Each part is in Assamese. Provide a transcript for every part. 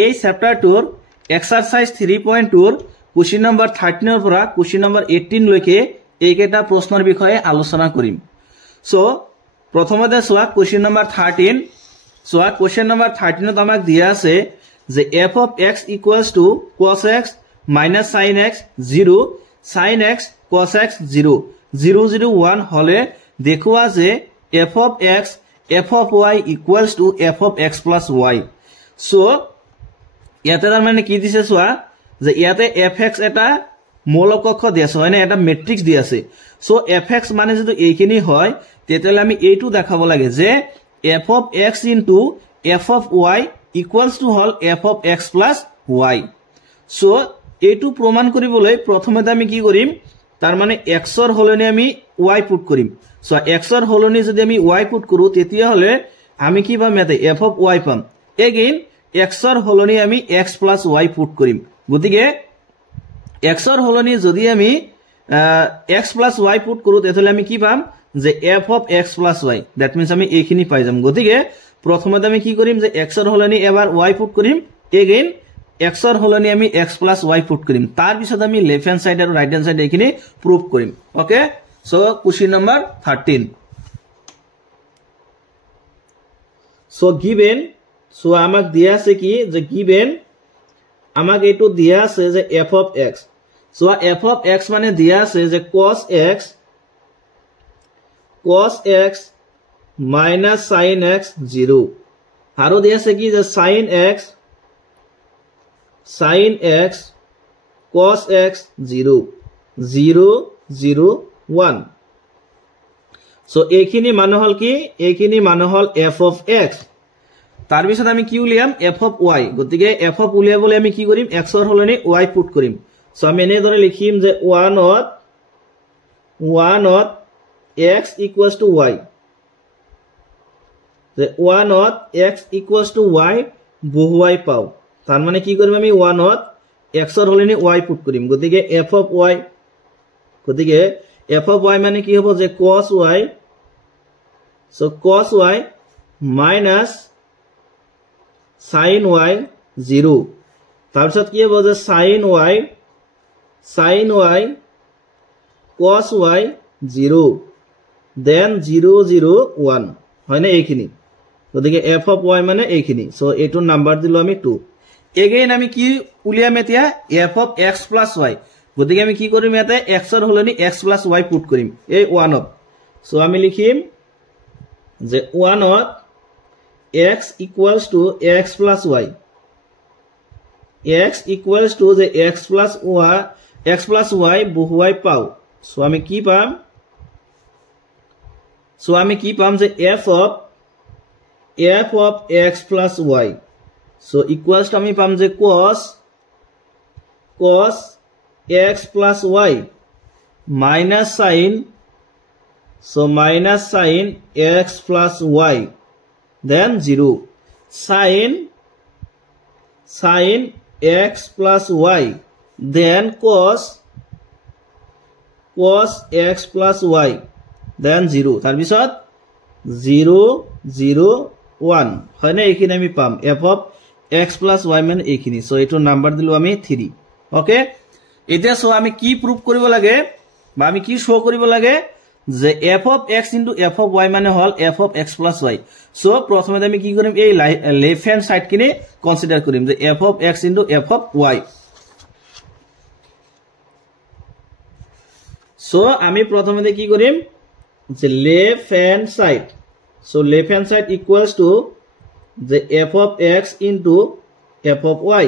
এই চ্যাপ্টাৰটোৰ এক্সাৰসাইজ 3.2 কোৱেশ্চন নম্বৰ 13 ৰ পৰা কোৱেশ্চন নম্বৰ 18 লৈকে এইকেইটা প্ৰশ্নৰ বিষয়ে আলোচনা কৰিম সো প্ৰথমতে সোৱা কোৱেশ্চন নম্বৰ 13 সোৱা কোৱেশ্চন নম্বৰ 13 ত আমাক দিয়া আছে যে f of x equals to cos x minus sin x 0 sin x cos x 0 0 0 1 হলে দেখুৱা যে f of x f of y equals to f of x plus y so ইয়াতে তাৰ মানে কি দিছে সোৱা যে ইয়াতে fx এটা মৌলিক অক্ষ দি আছে হয়নে এটা ম্যাট্ৰিক্স দি আছে সো fx মানে যদি এইখিনি হয় তেতিয়ালে আমি এইটো দেখাব লাগে যে f of x into f of y equals to hall f of x plus y so এইটো প্ৰমাণ কৰিবলৈ প্ৰথমতে আমি কি কৰিম তাৰ মানে x ৰ হলনি আমি y পুট কৰিম সো x ৰ হলনি যদি আমি y পুট কৰো তেতিয়া হলে আমি কি পাম ইয়াতে f of y পাম এগেইন x ৰ হলনি আমি x plus y পুট কৰিম গতিকে x ৰ হলনি যদি আমি x plus y পুট কৰো তেতিয়ালে আমি কি পাম যে f of x plus y that means আমি এইখিনি পাই যাম গতিকে প্ৰথমতে আমি কি কৰিম যে x ৰ হলনি এবাৰ y পুট কৰিম এগেইন x ৰ হলনি আমি x plus y পুট কৰিম তাৰ পিছত আমি লেফট হ্যান্ড সাইড আৰু ৰাইট হ্যান্ড সাইড এইখিনি প্ৰুভ কৰিম okay so question number 13 so given so আমাক দিয়া আছে কি যে গিভেন আমাক এইটো দিয়া আছে যে f of x so f of x মানে দিয়া আছে যে cos x minus sin x 0 আৰু দিয়া আছে কি যে sin x cos x 0 0 0 1 so এইখিনি মান হল কি এইখিনি মান হল f of x তাৰ পিছত আমি কি উলিয়াম f of y গতিকে f of উলিয়াবলৈ আমি কি কৰিম x ৰ হলনি y পুট কৰিম সো আমি এনে ধৰে লিখিম যে 1 ত x equals to y যে 1 ত x equals to y বহুৱাই পাও তাৰ মানে কি কৰিম আমি 1 ত x ৰ হলনি y পুট কৰিম গতিকে f of y গতিকে f of y মানে কি হ'ব যে cos y so cos y minus sin y 0 তাৰ পিছত কি হ'ব যে sin y cos y 0 then 0 0 1 হয়নে এইখিনি গতিকে f of y মানে এইখিনি সো এটো নাম্বার দিলো আমি 2 এগেইন আমি কি উলিয়াম এতিয়া f of x plus y গতিকে আমি কি কৰিম ইয়াতে x ৰ হলনি x plus y পুট কৰিম এই 1 ত সো আমি লিখিম যে 1 ত x equals to x plus y x equals to the x plus y বহুৱাই পাও সো আমি কি পাম যে f of x plus y so equals to আমি পাম যে cos x plus y minus sin x plus y then 0 sin x plus y then cos x plus y then 0 তাৰ পিছত 0 0 1 হয়নে এইখিনি আমি পাম f of x plus y মানে এইখিনি সো এটো নাম্বার দিলো আমি 3 ওকে এতিয়া সো আমি কি প্রুফ কৰিব লাগে বা আমি কি শো কৰিব লাগে যে f of x into f of y মানে হল f of x plus y so প্ৰথমতে আমি কি কৰিম এই লেফট হ্যান্ড সাইড কিনে কনসিডাৰ কৰিম যে f of x into f of y so আমি প্ৰথমতে কি কৰিম যে left hand side so left hand side equals to যে f of x into f of y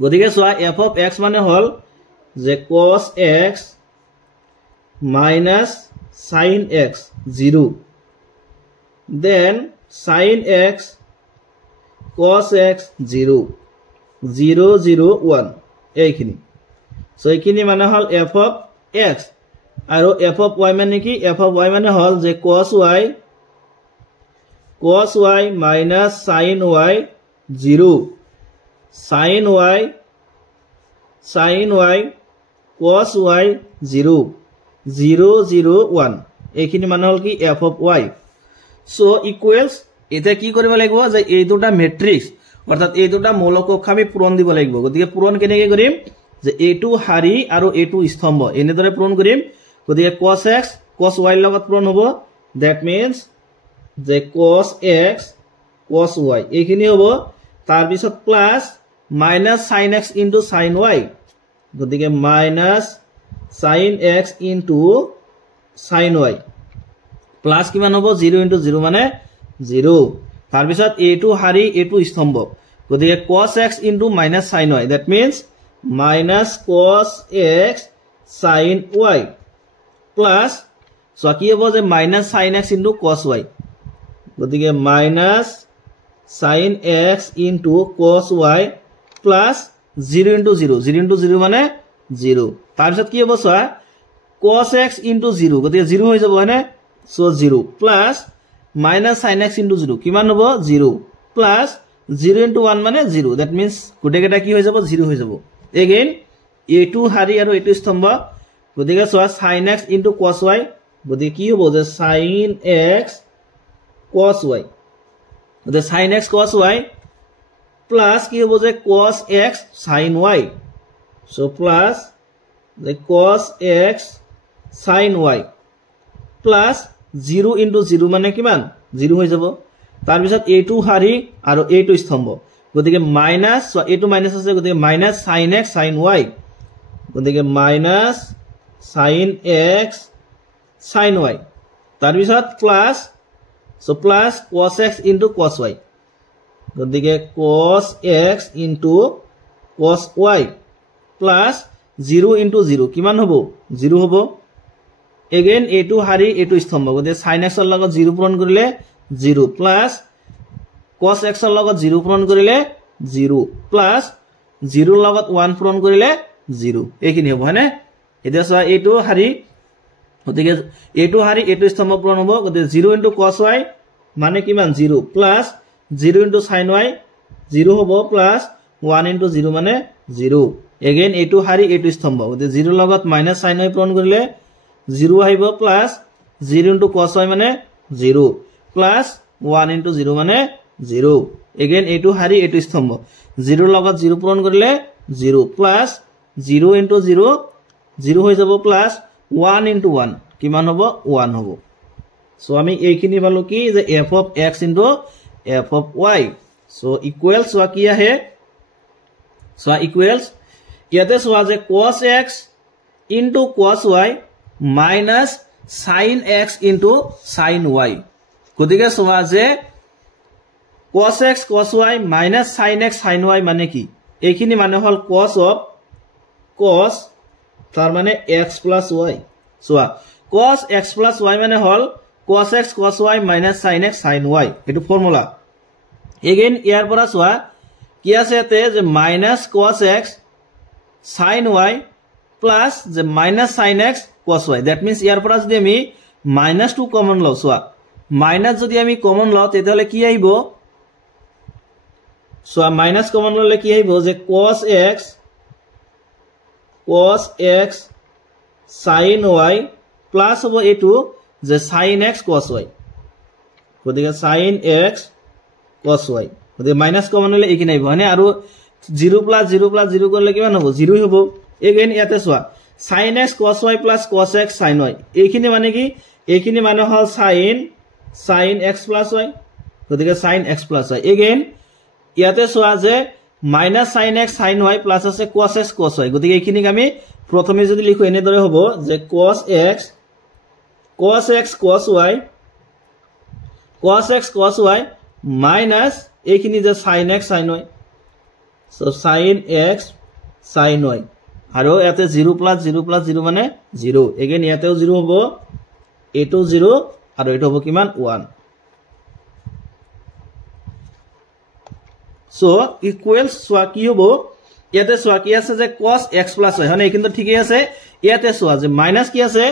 গতিকে সোয়া f of x মানে হল যে cos x minus sin x 0 then sin x cos x 0 0 0 1 এইখিনি সো এইখিনি মানে হল f of x আৰু f of y মানে কি f of y মানে হল যে cos y minus sin y 0 sin y cos y 0 0 0 1 এইখিনি মানে হল কি f of y so equals এটা কি কৰিব লাগিব যে এই দুটা ম্যাট্ৰিক্স অৰ্থাৎ এই দুটা মৌলিক কক্ষ আমি পূৰণ দিব লাগিব গতিকে পূৰণ কেনেকৈ কৰিম যে এইটো হাৰি আৰু এইটো স্তম্ভ এনেদৰে পূৰণ কৰিম গতিকে cos x cos y লগত পূৰণ হ'ব that means যে cos x cos y এইখিনি হ'ব তাৰ পিছত plus minus sin x into sin y গতিকে minus sin x into sin y plus কিমান হ'ব 0 into 0 মানে 0 তাৰ পিছত এইটো হাৰি এইটো স্তম্ভ গতিকে cos x into minus sin y that means minus cos x sin y plus so কি হ'ব যে minus sin x into cos y গতিকে minus sin x into cos y plus 0 into 0 0 into 0 মানে 0 তাৰ পিছত কি হ'ব চোৱা cos x into 0 গতিকে 0 হৈ যাব হয়নে so 0 plus minus sin x into 0 কিমান হ'ব 0 plus 0 into 1 মানে 0 that means গোটেইকেইটা কি হৈ যাব 0 হৈ যাব again a2 হাৰি আৰু a2 স্তম্ভ গতিকে চোৱা sin x into cos y গতিকে কি হ'ব যে sin x cos y গতিকে sin x cos y plus কি হ'ব যে cos x sin y so plus the cos x sin y plus 0 into 0 মানে কিমান 0 হৈ যাব তাৰ পিছত a2 হাৰি আৰু a2 স্তম্ভ গতিকে মাইনাস so a2 মাইনাস আছে গতিকে minus sin x sin y গতিকে minus sin x sin y তাৰ পিছত plus so plus cos x into cos y গতিকে cos x into cos y plus 0 into 0 কিমান হ'ব 0 হ'ব again a2 হাৰি a2 স্তম্ভ গতিকে sin x ৰ লগত 0 পূৰণ কৰিলে 0 plus cos x ৰ লগত 0 পূৰণ কৰিলে 0 plus 0 ৰ লগত 1 পূৰণ কৰিলে 0 এইখিনি হ'ব হয়নে এতিয়া চোৱা a2 হাৰি গতিকে a2 হাৰি a2 স্তম্ভ পূৰণ হ'ব গতিকে 0 into cos y মানে কিমান 0 plus 0 into sin y 0 হ'ব plus 1 into 0 মানে 0 again a2 হাৰি a2 স্তম্ভ গতিকে 0 ৰ লগত minus sin y পূৰণ কৰিলে 0 আহিব plus 0 into cos y মানে 0 plus 1 into 0 মানে 0 again a2 হাৰি a2 স্তম্ভ 0 ৰ লগত 0 পূৰণ কৰিলে 0 plus 0 into 0 0 হৈ যাব plus 1 into 1 কিমান হ'ব 1 হ'ব so আমি এইখিনি পালো কি যে f of x into f of y so equals wa কি আহে so equals ইয়াতে চোৱা যে cos x into cos y minus sin x into sin y গতিকে চোৱা যে cos x cos y minus sin x sin y মানে কি এইখিনি মানে হল cos of cos তাৰ মানে x plus y চোৱা cos x plus y মানে হল cos x cos y minus sin x sin y এটো ফর্মুলা again ইয়াৰ পৰা চোৱা কি আছে তে যে minus cos x sin y plus the minus sin x cos y that means ইয়াৰ পৰা যদি আমি minus 2 কমন লও চোৱা minus যদি আমি কমন লও তেতিয়ালে কি আহিব চোৱা minus কমন ললে কি আহিব যে cos x sin y plus হ'ব এটো যে sin x cos y গতিকে sin x cos y গতিকে মাইনাস কমন হলে এইখিনি আহিব হয়নে আৰু 0 plus 0 plus 0 কৰিলে কিমান হ'ব 0 হ'ব again ইয়াতে চোৱা sin x cos y plus cos x sin y এইখিনি মানে কি এইখিনি মানে হল sin x plus y গতিকে sin x plus y again ইয়াতে চোৱা যে minus sin x sin y plus আছে cos x cos y গতিকে এইখিনি আমি প্ৰথমে যদি লিখো এনে দৰে হ'ব যে cos x cos x cos y minus এইখিনি যে sin x sin y so sin x sin y আৰু ইয়াতে 0 plus 0 plus 0 মানে 0 again ইয়াতেও 0 হ'ব এটো 0 আৰু এটো হ'ব কিমান 1 so equals চোৱা কি হ'ব ইয়াতে চোৱা কি আছে যে cos x plus y মানে কিন্তু ঠিকই আছে ইয়াতে চোৱা যে মাইনাস কি আছে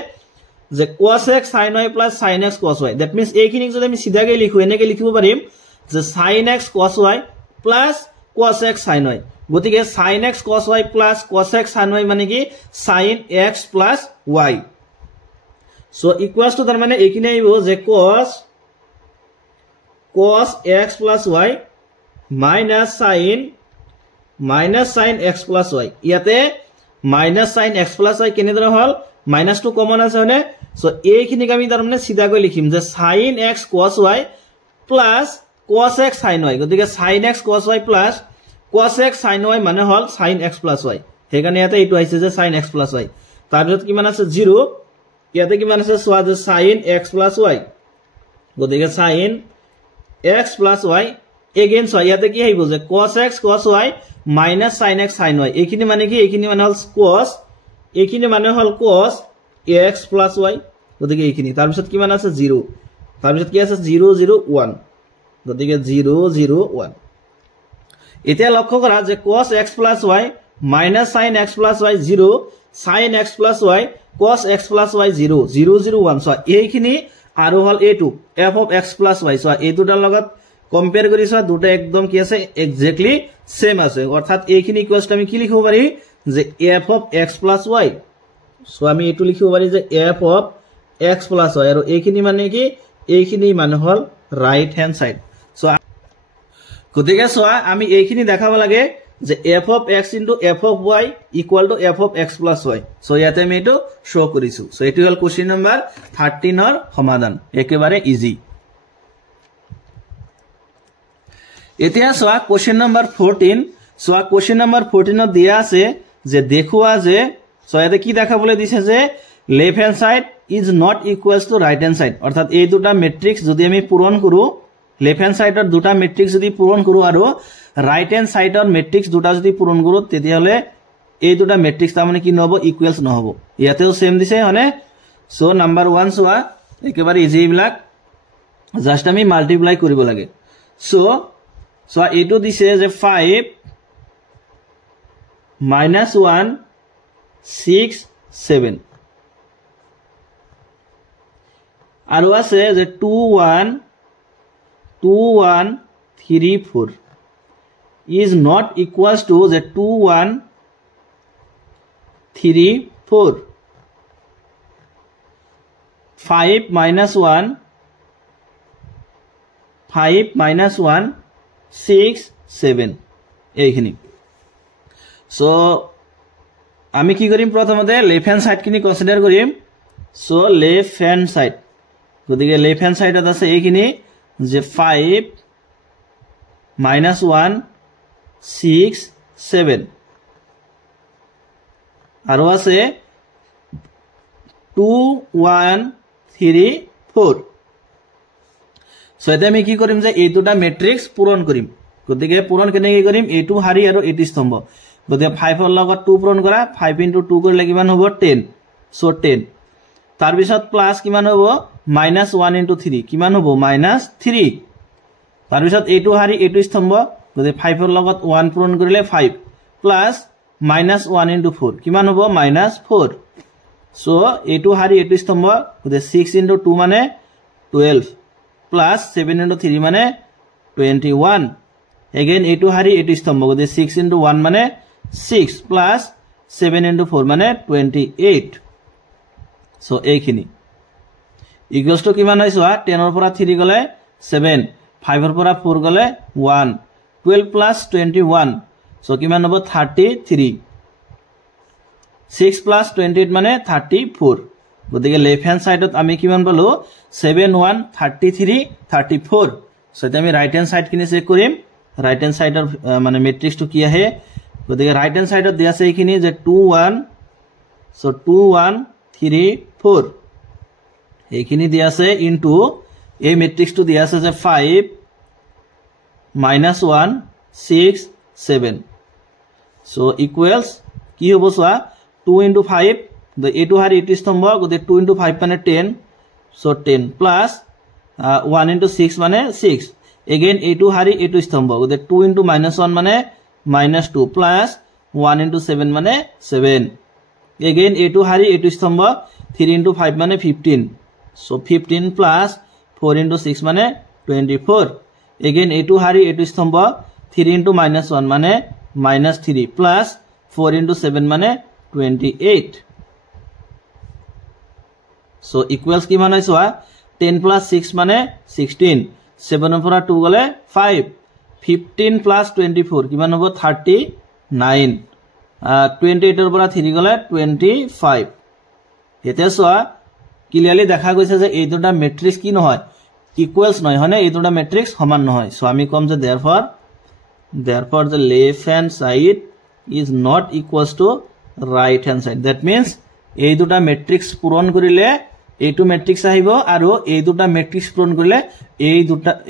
যে cos x sin y plus sin x cos y that means এইখিনি যদি আমি সিধাকে লিখো এনেকে লিখিব পাৰিম যে sin x cos y plus cos x sin y গতিকে sin x cos y plus cos x sin y মানে কি sin x plus y so equals to তাৰ মানে এইখিনি আহিব যে cos x plus y minus sin x plus y ইয়াতে minus sin x plus y কেনেদৰে হল minus টো কমন আছে হনে সো এইখিনিক আমি তাৰ মানে সিধা কৈ লিখিম যে sin x cos y plus cos x sin y গতিকে sin x cos y plus cos x sin y মানে হল sin x plus y হেকানে ইয়াতে এইটো আহিছে যে sin x plus y তাৰপিছত কিমান আছে 0 ইয়াতে কিমান আছে সোৱা যে sin x plus y গতিকে sin x plus y again so ইয়াতে কি আহিব যে cos x cos y minus sin x sin y এইখিনি মানে কি এইখিনি মানে হল cos এইখিনি মানে হল cos x plus y গতিকে এইখিনি তাৰ পিছত কিমান আছে 0 তাৰ পিছত কি আছে 0 0 1 গতিকে 0 0 1 এতিয়া লক্ষ্য কৰা যে cos x plus y minus sin x plus y 0 sin x plus y cos x plus y 0 0 0 1 so এইখিনি আৰু হল a2 f of x plus y so এই দুটাৰ লগত কম্পেয়াৰ কৰি চোৱা দুটা একদম কি আছে এক্স্যাক্টলি সেম আছে অৰ্থাৎ এইখিনি ইকুৱেলছ আমি কি লিখিব পাৰি যে f of x plus y so আমি এটো লিখিব পাৰি যে f of x plus y আৰু এইখিনি মানে কি এইখিনি মানে হল রাইট হ্যান্ড সাইড সো গতিকে সোয়া আমি এইখিনি দেখাব লাগে যে f of x into f of y equal to f of x plus y so ইয়াতে আমি এটো শো কৰিছো সো এটো হল কোশ্চেন নাম্বাৰ 13 ৰ সমাধান একেবাৰে ইজি এতিয়া সোয়া কোশ্চেন নাম্বাৰ 14 সোয়া কোশ্চেন নাম্বাৰ 14 ত দিয়া আছে যে দেখুৱা যে সো ইয়াতে কি দেখাবলৈ দিছে যে left hand side is not equals to right hand side অর্থাৎ এই দুটা ম্যাট্রিক্স যদি আমি পূরণ কৰো লেফট হ্যান্ড সাইডৰ দুটা ম্যাট্ৰিক্স যদি পূৰণ কৰো আৰু ৰাইট হ্যান্ড সাইডৰ ম্যাট্ৰিক্স দুটা যদি পূৰণ কৰো তেতিয়াহলে এই দুটা ম্যাট্ৰিক্স তাৰ মানে কি নহব ইকুৱেলছ নহব ইয়াতেও সেম দিছে হনে সো নাম্বাৰ 1 সোৱা একেবাৰে ইজি বিলাক জাস্ট আমি মাল্টিপ্লাই কৰিব লাগে সো এটো দিছে যে 5 minus 1 6 7 আৰু আছে যে 2 1 3 4 is not equals to the 2 1 3 4 5 minus 1 5 minus 1 6 7 এইখিনি সো আমি কি কৰিম প্ৰথমতে লেফট হ্যান্ড সাইড কিনি কনসিডাৰ কৰিম সো লেফট হ্যান্ড সাইড গতিকে লেফট হ্যান্ড সাইডত আছে এইখিনি যে 5 minus 1 6 7 আৰু আছে 2 1 3 4 সো এটা আমি কি কৰিম যে এই দুটা ম্যাট্ৰিক্স পূৰণ কৰিম গতিকে পূৰণ কেনেকৈ কৰিম এইটো হাৰি আৰু এইটো স্তম্ভ গতিকে 5 ৰ লগত 2 পূৰণ কৰা 5 into 2 কৰিলে কিমান হ'ব 10 সো 10 তাৰ পিছত প্লাস কিমান হ'ব -1 into 3 কিমান হ'ব -3 তাৰ পিছত এইটো হাৰি এইটো স্তম্ভ গতিকে 5 ৰ লগত 1 পূৰণ কৰিলে 5 প্লাস -1 into 4 কিমান হ'ব -4 সো এইটো হাৰি এইটো স্তম্ভ গতিকে 6 into 2 মানে 12 প্লাস 7 into 3 মানে 21 again এইটো হাৰি এইটো স্তম্ভ গতিকে 6 into 1 মানে 6 plus 7 into 4 মানে 28 so এইখিনি equals to কিমান হয় সোৱা 10 ৰ পৰা 3 গলে 7 5 ৰ পৰা 4 গলে 1 12 plus 21 so কিমান হ'ব 33 6 plus 28 মানে 34 গতিকে লেফট হ্যান্ড সাইডত আমি কিমান পালো 7 1 33 34 so এটা আমি রাইট হ্যান্ড সাইড কিনে চেক কৰিম ৰাইট হ্যান্ড সাইডৰ মানে ম্যাট্রিক্স টো কি আহে গতিকে রাইট হ্যান্ড সাইডত দিয়া আছে এইখিনি যে 2 1 সো 2 1 3 4 এইখিনি দিয়া আছে ইনটু এই ম্যাট্রিক্স টো দিয়া আছে যে 5 -1 6 7 সো ইকুৱেলস কি হ'ব সোৱা 2 into 5 the এইটো হাৰি এইটো স্তম্ভ গতিকে 2 into 5 মানে 10 সো 10 প্লাস 1 into 6 মানে 6 again এইটো হাৰি এইটো স্তম্ভ গতিকে 2 into -1 মানে -2 plus 1 into 7 মানে 7 again এইটো হাৰি এইটো স্তম্ভ 3 into 5 মানে 15 so 15 plus 4 into 6 মানে 24 again এইটো হাৰি এইটো স্তম্ভ 3 into -1 মানে -3 plus 4 into 7 মানে 28 so equals কিমান হয় সোৱা 10 plus 6 মানে 16 7 ৰ পৰা 2 গলে 5 15 প্লাস 24 কিমান হ'ব 39 28 এৰ পৰা 3 গলে 25 এতিয়া সোয়া ক্লিয়াৰলি দেখা গৈছে যে এই দুটা ম্যাট্ৰিক্স কি নহয় ইকুৱেলছ নহয় হয়নে এই দুটা ম্যাট্ৰিক্স সমান নহয় সো আমি কম যে therefore the left hand side is not equals to right hand side. That means এই দুটা ম্যাট্রিক্স পূরণ করিলে এইটো ম্যাট্রিক্স আহিব আৰু এই দুটা ম্যাট্রিক্স পূরণ করিলে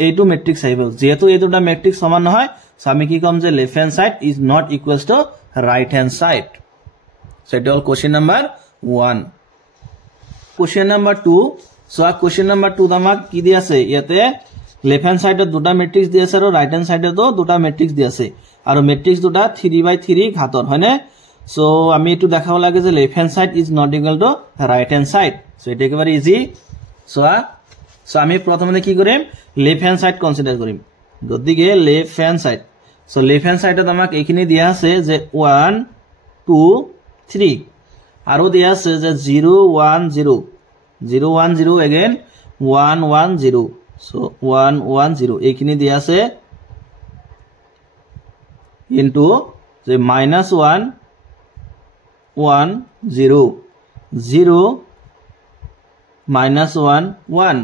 এইটো ম্যাট্রিক্স আহিব যেহেতু এই দুটা ম্যাট্রিক্স সমান নহয় সো আমি কি কম যে left hand side is not equals to right hand side. So it all question number 1. Question number 2. So question number 2 আমাক কি দি আছে ইয়াতে left hand side দুটা ম্যাট্রিক্স দি আছে আৰু right hand side তো দুটা ম্যাট্ৰিক্স দি আছে আৰু ম্যাট্ৰিক্স দুটা 3/3 ঘাতৰ হয়নে সো আমি এটো দেখাব লাগে যে left hand side is not equal to right hand side. So এটা একেবারে ইজি সো আমি প্রথমে কি করিম left hand side কনসিডার করিম গদিকে left hand side. So left hand side আমাক এইখিনি দিয়া আছে যে 1 2 3 আৰু দিয়া আছে যে 0 1 0 0 1 0 again 1 1 0 so 1 1 0 এইখিনি দিয়া আছে into যে -1 1 0 0 -1 1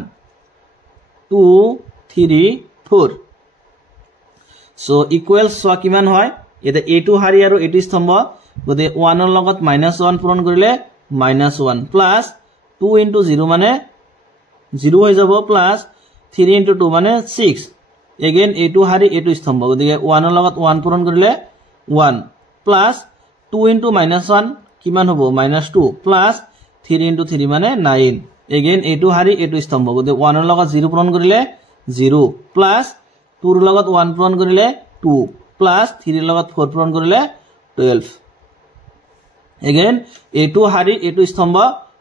2 3 4 so equals so কিমান হয় এটা a2 হাৰি আৰু a2 স্তম্ভ গতে 1 ৰ লগত -1 পূৰণ কৰিলে -1 প্লাস 2 into 0 মানে 0 হৈ যাব প্লাস 3 into 2 মানে 6 again a2 হাৰি a2 স্তম্ভ গতে 1 ৰ লগত 1 পূৰণ কৰিলে 1 প্লাস 2 into -1 কিমান হ'ব -2 প্লাস 3 into 3 মানে 9 again a2 হাৰি a2 স্তম্ভ গতে 1 ৰ লগত 0 পূৰণ কৰিলে 0 প্লাস 2 ৰ লগত 1 পূৰণ কৰিলে 2 প্লাস 3 ৰ লগত 4 পূৰণ কৰিলে 12 again a2 হাৰি a2 স্তম্ভ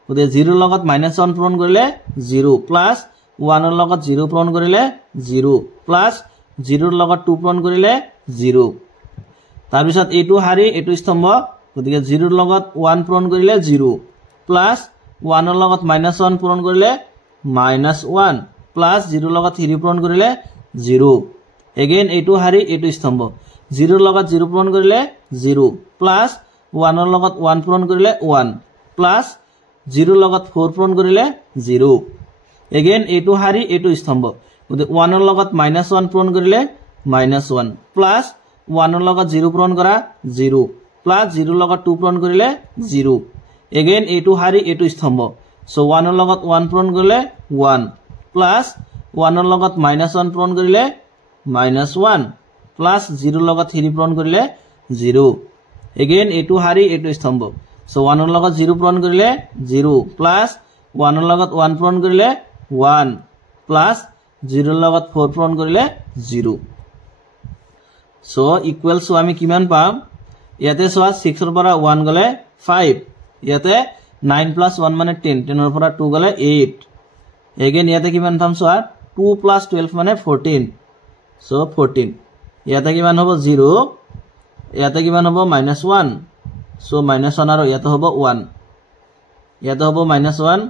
গতে 0 ৰ লগত -1 পূৰণ কৰিলে 0 প্লাস 1 ৰ লগত 0 পূৰণ কৰিলে 0 প্লাস 0 ৰ লগত 2 পূৰণ কৰিলে 0 তাৰ পিছত a2 হাৰি a2 স্তম্ভ গতে 0 ৰ লগত 1 পূৰণ কৰিলে 0 প্লাস 1 ৰ লগত -1 পূৰণ কৰিলে -1 প্লাস 0 ৰ লগত 3 পূৰণ কৰিলে 0 again a2 হাৰি a2 স্তম্ভ 0 ৰ লগত 0 পূৰণ কৰিলে 0 প্লাস 1 ৰ লগত 1 পূৰণ কৰিলে 1 প্লাস 0 ৰ লগত 4 পূৰণ কৰিলে 0 again a2 হাৰি a2 স্তম্ভ গতে 1 ৰ লগত -1 পূৰণ কৰিলে -1 প্লাস 1 ৰ লগত 0 পূৰণ কৰা 0 প্লাস 0 ৰ লগত 2 পূৰণ কৰিলে 0 again a2 হাৰি a2 স্তম্ভ so 1 ৰ লগত 1 পূৰণ কৰিলে 1 প্লাস 1 ৰ লগত -1 পূৰণ কৰিলে -1 প্লাস 0 ৰ লগত 3 পূৰণ কৰিলে 0 again a2 হাৰি a2 স্তম্ভ so 1 ৰ লগত 0 পূৰণ কৰিলে 0 প্লাস 1 ৰ লগত 1 পূৰণ কৰিলে 1 প্লাস 0 ৰ লগত 4 পূৰণ কৰিলে 0 so equals so আমি কিমান পাম ইয়াতে সোয়া 6 ৰ পৰা 1 গলে 5 ইয়াতে 9 plus 1 মানে 10 10 ৰ পৰা 2 গলে 8 again ইয়াতে কিমান পাম সোয়া 2 plus 12 মানে 14 so 14 ইয়াতে কিমান হ'ব 0 ইয়াতে কিমান হ'ব -1 so -1 আৰু ইয়াতে হ'ব 1 ইয়াতে হ'ব -1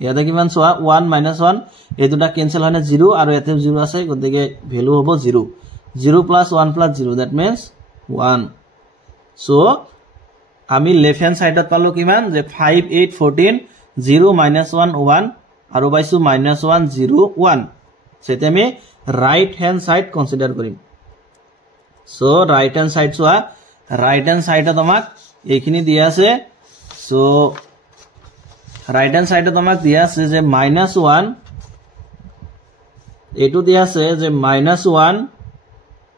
ইয়াতে কিমান সোয়া 1 -1 এই দুটা ক্যান্সেল হয় না 0 আৰু ইয়াতে 0 আছে গতিকে ভ্যালু হ'ব 0 0 plus 1 plus 0 that means 1 so আমি left hand side পালো কিমান যে 5 8 14 0 -1 1 আৰু পাইছো -1 0 1 সেতে আমি right hand side consider কৰিম so right hand side সোয়া right hand side তোমাক এইখিনি দিয়া আছে so right hand side তোমাক দিয়া আছে যে -1 এটো দিয়া আছে যে -1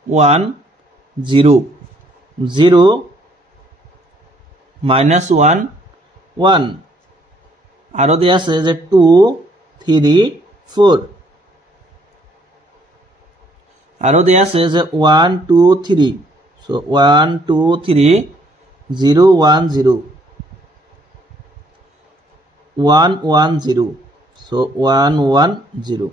1 0 0 -1 1 আৰু দিয়া আছে যে 2 3 4 আৰু দিয়া আছে যে 1 2 3 so 1 2 3 0 1 0 1 1 0 so 1 1 0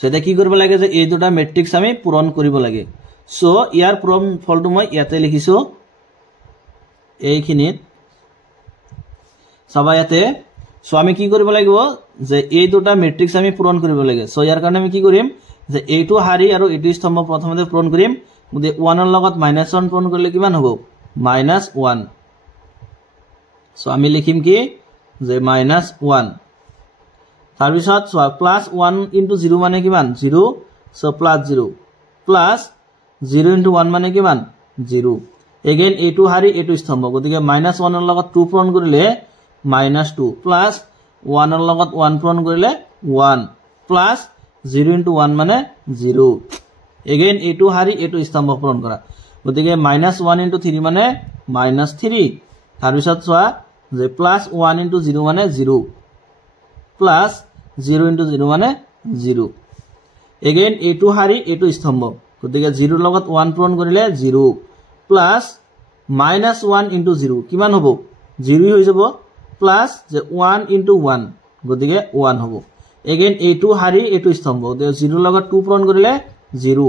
সেটা কি কৰিব লাগে যে এই দুটা ম্যাট্ৰিক্স আমি পূৰণ কৰিব লাগে সো ইয়াৰ পূৰণ ফলটো মই ইয়াতে লিখিছো এইখিনিত সবাই ইয়াতে সো আমি কি কৰিব লাগিব যে এই দুটা ম্যাট্ৰিক্স আমি পূৰণ কৰিব লাগে সো ইয়াৰ কাৰণে আমি কি কৰিম যে এইটো হাৰি আৰু এইটো স্তম্ভ প্ৰথমতে পূৰণ কৰিম গতি 1 ৰ লগত -1 পূৰণ কৰিলে কিমান হ'ব -1 সো আমি লিখিম কি যে -1 তাৰ পিছত সোৱা +1 * 0 মানে কিমান 0 সো +0 +0 * 1 মানে কিমান 0 এগেইন এইটো হাৰি এইটো স্তম্ভ গতিকে -1 ৰ লগত 2 পূৰণ কৰিলে -2 +1 ৰ লগত 1 পূৰণ কৰিলে 1 +0 * 1 মানে 0 এগেইন এইটো হাৰি এইটো স্তম্ভ পূৰণ কৰা গতিকে -1 * 3 মানে -3 তাৰ পিছত সোৱা যে +1 * 0 মানে 0 +0 * 0 মানে 0 এগেইন এইটো হাৰি এইটো স্তম্ভ গতিকে 0 ৰ লগত 1 পূৰণ কৰিলে 0 প্লাস -1 * 0 কিমান হ'ব 0 হৈ যাব প্লাস যে 1 * 1 গতিকে 1 হ'ব এগেইন এইটো হাৰি এইটো স্তম্ভ গতিকে 0 ৰ লগত 2 পূৰণ কৰিলে 0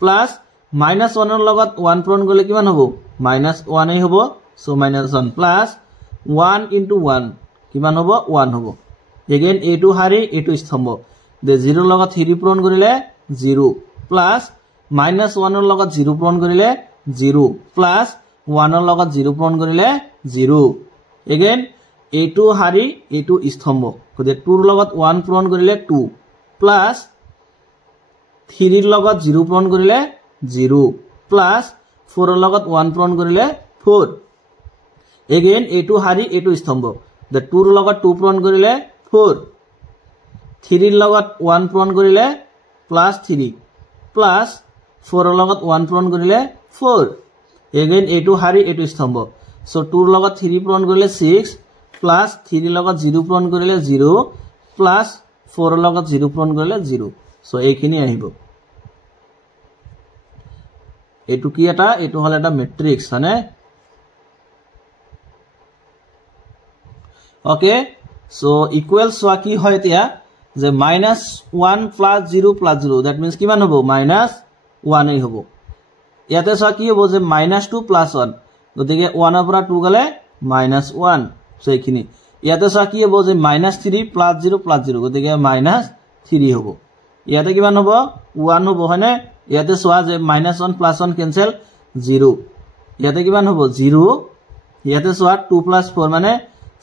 প্লাস -1 ৰ লগত 1 পূৰণ কৰিলে কিমান হ'ব -1 এই হ'ব সো -1 প্লাস 1 * 1 কিমান হ'ব 1 হ'ব এগেইন এইটো হাৰি এইটো স্তম্ভ দে 0 ৰ লগত 3 পূৰণ কৰিলে 0 প্লাস -1 ৰ লগত 0 পূৰণ কৰিলে 0 প্লাস 1 ৰ লগত 0 পূৰণ কৰিলে 0 এগেইন এইটো হাৰি এইটো স্তম্ভ গতিকে 2 ৰ লগত 1 পূৰণ কৰিলে 2 প্লাস 3 ৰ লগত 0 পূৰণ কৰিলে 0 প্লাস 4 ৰ লগত 1 পূৰণ কৰিলে 4 এগেইন এইটো হাৰি এইটো স্তম্ভ দে 2 ৰ লগত 2 পূৰণ কৰিলে 4 3 ৰ লগত 1 পূৰণ কৰিলে +3 প্লাস 4 ৰ লগত 1 পূৰণ কৰিলে 4 এগেইন এইটো হাৰি এইটো স্তম্ভ সো 2 ৰ লগত 3 পূৰণ কৰিলে 6 প্লাস 3 ৰ লগত 0 পূৰণ কৰিলে 0 প্লাস 4 ৰ লগত 0 পূৰণ কৰিলে 0 সো এইখিনি আহিব এটো কি এটা এটো হল এটা ম্যাট্ৰিক্স মানে ওকে সো ইকুয়াল সোয়া কি হয় এতিয়া যে -1 + 0 + 0 দ্যাট মিন্স কিমান হ'ব -1 এই হ'ব ইয়াতে সোয়া কি হ'ব যে -2 + 1 গতিকে 1 ৰ পৰা 2 গলে -1 সো এইখিনি ইয়াতে সোয়া কি হ'ব যে -3 + 0 + 0 গতিকে -3 হ'ব ইয়াতে কিমান হ'ব 1 হ'ব হয়নে ইয়াতে সোয়া যে -1 + 1 ক্যান্সেল 0 ইয়াতে কিমান হ'ব 0 ইয়াতে সোয়া 2 + 4 মানে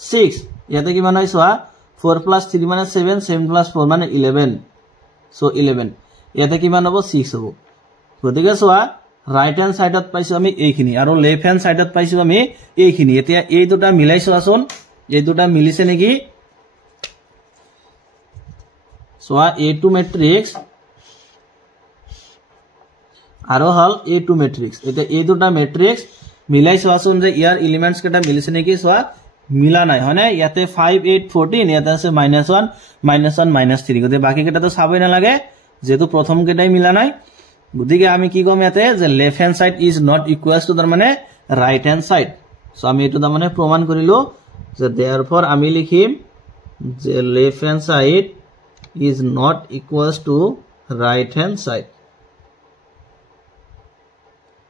6 ইয়াতে কিমান হয় সোয়া 4 + 3 মানে 7 7 + 4 মানে 11 সো 11 ইয়াতে কিমান হ'ব 6 হ'ব গতিকে সোয়া রাইট হ্যান্ড সাইডত পাইছো আমি এইখিনি আৰু লেফট হ্যান্ড সাইডত পাইছো আমি এইখিনি এতিয়া এই দুটা মিলাইছো আসুন এই দুটা মিলিছে নেকি সোয়া A2 ম্যাট্রিক্স আৰু হল A2 ম্যাট্ৰিক্স এটা এই দুটা ম্যাট্ৰিক্স মিলাইছো আসুন যে ইয়াৰ এলিমেন্টস কেটা মিলিছে নেকি সোয়া মিলা নাই হয়নে ইয়াতে 5 8 14 ইয়াতে আছে -1 -1 -3 গতে বাকি কেটা তো চাবই না লাগে যেহেতু প্রথম কেটাই মিলা নাই গতিকে আমি কি কম ইয়াতে যে left hand side is not equals to তার মানে রাইট হ্যান্ড সাইড সো আমি এটো তার মানে প্রমাণ করিলো যে देयरफॉर আমি লিখিম যে left hand side is not equals to right hand side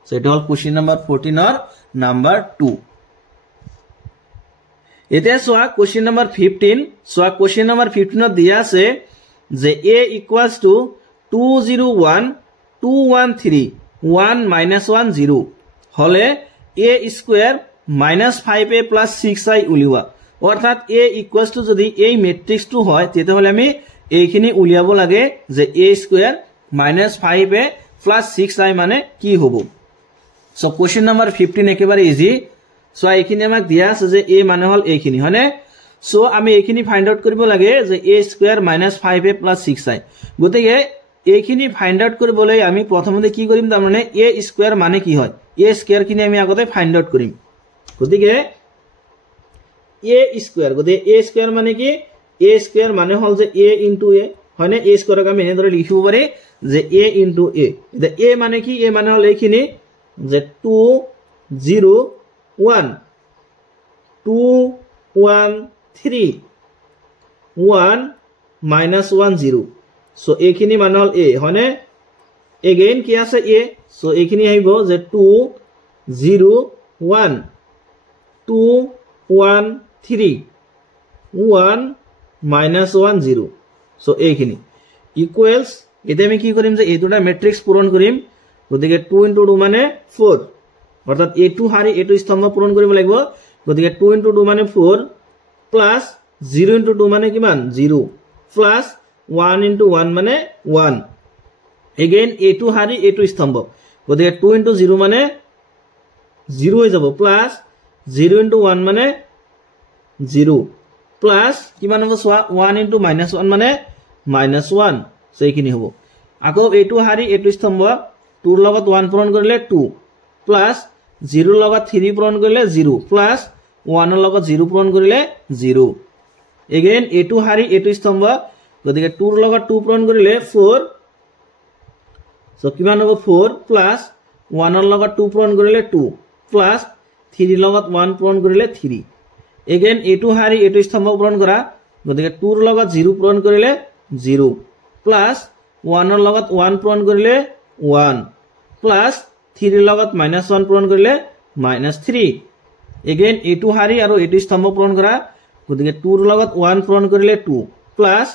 so এটা হল কোশ্চেন নাম্বার 14 আর নাম্বার 2 এতিয়া সোয়া কোশ্চেন নাম্বার 15 সোয়া কোশ্চেন নাম্বার 15 দিয়া আছে যে a ইকুয়ালস টু 201 213 1 -1 0 হলে a স্কয়ার -5a + 6i উলিওয়া অর্থাৎ a ইকুয়ালস টু যদি এই ম্যাট্রিক্স টু হয় তেতে হলে আমি এইখিনি উলিয়াব লাগে যে a স্কয়ার -5a + 6i মানে কি হ'ব সো কোশ্চেন নাম্বার 15 একেবারে ইজি সো এইখিনি আমাক দিয়া আছে যে a মানে হল এইখিনি হয়নে সো আমি এইখিনি ফাইন্ড আউট কৰিব লাগে যে a স্কয়াৰ -5a + 6i গতিকে এইখিনি ফাইন্ড আউট কৰিবলৈ আমি প্ৰথমতে কি কৰিম তাৰ মানে a স্কয়াৰ মানে কি হয় a স্কয়াৰ খিনি আমি আগতে ফাইন্ড আউট কৰিম গতিকে a স্কয়াৰ গতিকে a স্কয়াৰ মানে কি a স্কয়াৰ মানে হল যে a * a হয়নে a স্কয়াৰক আমি এনেদৰে লিখিব পাৰি যে a * a এটা a মানে কি a মানে হল এইখিনি যে 2 0 1 2 1 3 1 -1 0 সো এইখিনি মানে হল a হয়নে এগেইন কি আছে a সো এইখিনি আহিব যে 2 0 1 2 1 3 1 -1 0 সো এইখিনি ইকুয়ালস এতিয়া আমি কি কৰিম যে এই দুটা ম্যাট্ৰিক্স পূৰণ কৰিম গতিকে 2 * 2 মানে 4 অৰ্থাৎ a2 হাৰি a2 স্তম্ভ পূৰণ কৰিব লাগিব গতিকে 2 * 2 মানে 4 প্লাস 0 * 2 মানে কিমান 0 প্লাস 1 * 1 মানে 1 again a2 হাৰি a2 স্তম্ভ গতিকে 2 * 0 মানে 0 হৈ যাব প্লাস 0 * 1 মানে 0 প্লাস কিমান হ'ব সোৱা 1 * -1 মানে -1 সো এইখিনি হ'ব আকৌ a2 হাৰি a2 স্তম্ভ 2 ৰ লগত 1 পূৰণ কৰিলে 2 প্লাস 0 ৰ লগত 3 পূৰণ কৰিলে 0 প্লাস 1 ৰ লগত 0 পূৰণ কৰিলে 0 again a2 হাৰি a2 স্তম্ভ গতিকে 2 ৰ লগত 2 পূৰণ কৰিলে 4 সো কিমান হ'ব 4 প্লাস 1 ৰ লগত 2 পূৰণ কৰিলে 2 প্লাস 3 ৰ লগত 1 পূৰণ কৰিলে 3 again a2 হাৰি a2 স্তম্ভ পূৰণ কৰা গতিকে 2 ৰ লগত 0 পূৰণ কৰিলে 0 প্লাস 1 ৰ লগত 1 পূৰণ কৰিলে 1 প্লাস 3 ৰ লগত -1 পূৰণ কৰিলে -3 again a2 হাৰি আৰু a2 স্তম্ভ পূৰণ কৰা গতিকে 2 ৰ লগত 1 পূৰণ কৰিলে 2 প্লাস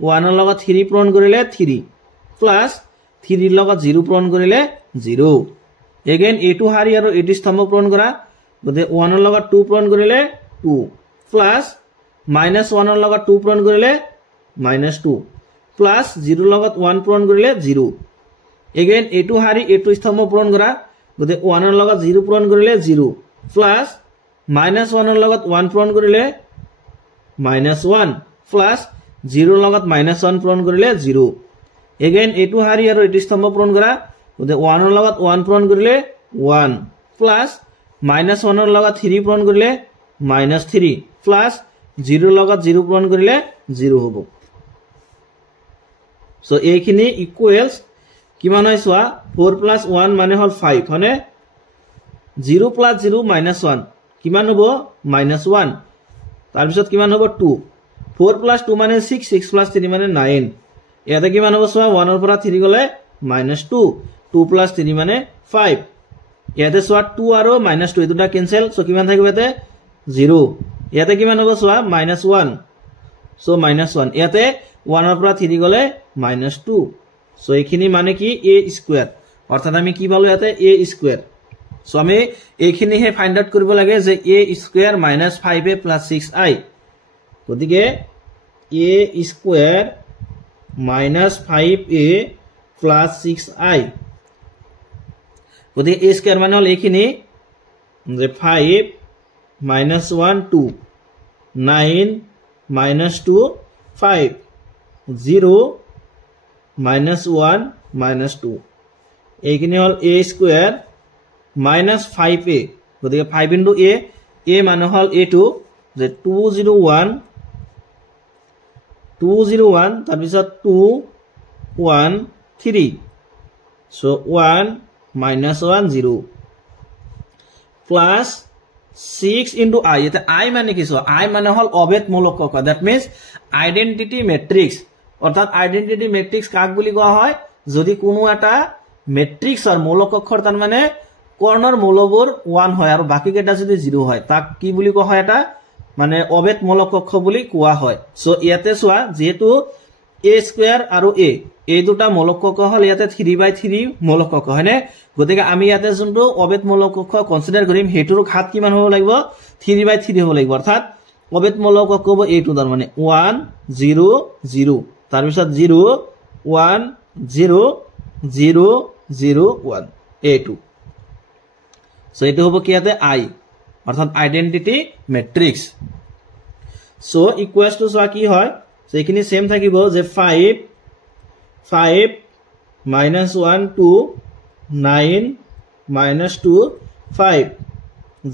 1 ৰ লগত 3 পূৰণ কৰিলে 3 প্লাস 3 ৰ লগত 0 পূৰণ কৰিলে 0 again a2 হাৰি আৰু a2 স্তম্ভ পূৰণ কৰা গতিকে 1 ৰ লগত 2 পূৰণ কৰিলে 2 প্লাস -1 ৰ লগত 2 পূৰণ কৰিলে -2 প্লাস 0 ৰ লগত 1 পূৰণ কৰিলে 0 again a2 হাৰি a2 স্তম্ভ পূৰণ কৰা গতিকে 1 ৰ লগত 0 পূৰণ কৰিলে 0 প্লাস -1 ৰ লগত 1 পূৰণ কৰিলে -1 প্লাস 0 ৰ লগত -1 পূৰণ কৰিলে 0 again a2 হাৰি আৰু a2 স্তম্ভ পূৰণ কৰা গতিকে 1 ৰ লগত 1 পূৰণ কৰিলে 1 প্লাস -1 ৰ লগত 3 পূৰণ কৰিলে -3 প্লাস 0 ৰ লগত 0 পূৰণ কৰিলে 0 হ'ব সো এইখিনি ইকুৱেলছ কিমান হয় সোৱা 4 + 1 মানে হল 5 হনে 0 + 0 -1 কিমান হ'ব -1 তাৰ পিছত কিমান হ'ব 2 4 + 2 মানে 6 6 + 3 মানে 9 ইয়াতে কিমান হ'ব সোৱা 1 ৰ পৰা 3 গলে -2 2 + 3 মানে 5 ইয়াতে সোৱা 2 আৰু -2 এই দুটা কেনসেল সো কিমান থাকিব ইয়াতে 0 ইয়াতে কিমান হ'ব সোৱা -1 সো -1 ইয়াতে 1 ৰ পৰা 3 গলে -2 সো এইখিনি মানে কি a স্কয়ার অর্থাৎ আমি কি পালো ইয়াতে a স্কয়ার সো আমি এইখিনি হে ফাইন্ড আউট কৰিব লাগে যে a স্কয়ার -5a + 6i গতিকে a স্কয়ার -5a + 6i গতিকে a স্কয়ার মানে হল এইখিনি যে 5 -1 2 9 -2 5 0 -1 -2 এইখিনি হল a স্কয়ার -5a গতিকে 5 * a মানে হল a2 যে 201 তাৰ পিছত 2 1 3 সো 1 -1 0 প্লাস 6 * i এটা i মানে কি i মানে হল অবেদ মূলক ক দ্যাট মিন্স আইডেন্টিটি ম্যাট্রিক্স অর্থাৎ আইডেন্টিটি ম্যাট্রিক্স কাক বুলি কোৱা হয় যদি কোনো এটা ম্যাট্ৰিক্সৰ মূলক অক্ষৰ তাৰ মানে কৰ্ণৰ মূলবোৰ 1 হয় আৰু বাকি কেইটা যদি 0 হয় তাক কি বুলি কোৱা হয় এটা মানে অবেদ মূলক অক্ষ বুলি কোৱা হয় সো ইয়াতে সোৱা যেহেতু a স্কয়াৰ আৰু a এই দুটা মূলক অক্ষ হল ইয়াতে 3/3 মূলক অক্ষ হয়নে গতিকে আমি ইয়াতে যোনটো অবেদ মূলক অক্ষ কনসিডার কৰিম হেতুৰ ঘাত কিমান হ'ব লাগিব 3/3 হ'ব লাগিব অৰ্থাৎ অবেদ মূলক অক্ষ হ'ব এইটো তাৰ মানে 1 0 0 তাৰ পিছত 0 1 0 0 0 1 a2 সো এইটো হ'ব কি ইয়াতে i অর্থাৎ identity matrix so equals to সোৱা কি হয় সো এইখিনি সেম থাকিব যে 5 -1 2 9 -2 5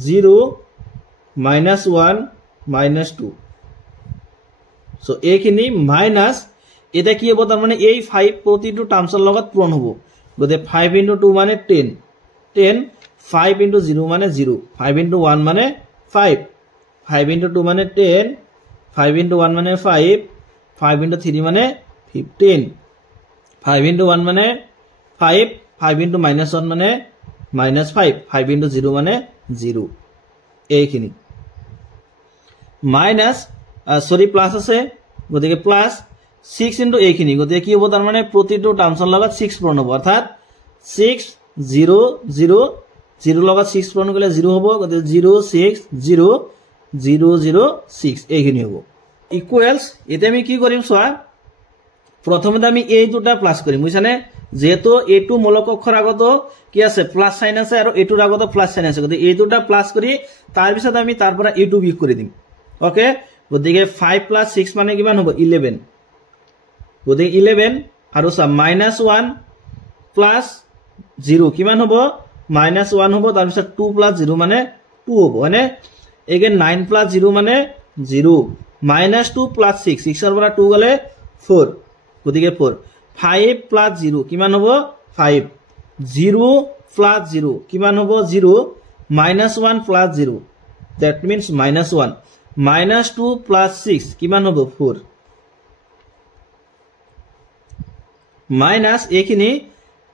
0 -1 -2 সো এইখিনি মাইনাস এটা কি হ'ব তাৰ মানে এই 5 প্ৰতিটো টাৰ্মছৰ লগত পূৰণ হ'ব গতে 5 * 2 মানে 10 10 5 * 0 মানে 0 5 * 1 মানে 5 5 * 2 মানে 10 5 * 1 মানে 5 5 * 3 মানে 15 5 * 1 মানে 5 5 * -1 মানে -5 5 * 0 মানে 0 এইখিনি মাইনাস সরি প্লাস আছে গতিকে প্লাস 6 into এইখিনি গতিকে কি হ'ব তাৰ মানে প্ৰতিটো টাৰ্মছৰ লগত 6 পূৰণ হ'ব অৰ্থাৎ 6 0 0 0 লগত 6 পূৰণ কৰিলে 0 হ'ব গতিকে 0 6 0 0 0 6 এইখিনি হ'ব ইকুৱেলছ এতিয়া আমি কি কৰিম চোৱা প্ৰথমতে আমি এই দুটা প্লাস কৰিম বুজিছানে যেহেতু এইটো মূলক অক্ষৰ আগত কি আছে প্লাস সাইন আছে আৰু এইটোৰ আগত প্লাস সাইন আছে গতিকে এই দুটা প্লাস কৰি তাৰ পিছত আমি তাৰ পৰা এইটো বিয়োগ কৰি দিম ওকে গতিকে 5 plus 6 মানে কিমান হ'ব 11 গতিকে 11 আৰু সা -1 plus 0 কিমান হ'ব -1 হ'ব তাৰ পিছত 2 plus 0 মানে 2 হ'ব মানে এগেন 9 plus 0 মানে 0 -2 plus 6 6 ৰ পৰা 2 গলে 4 গতিকে 4 5 plus 0 কিমান হ'ব 5 0 plus 0 কিমান হ'ব 0 -1 plus 0 that means -1 -2 plus 6 কিমান হ'ব 4 minus এইখিনি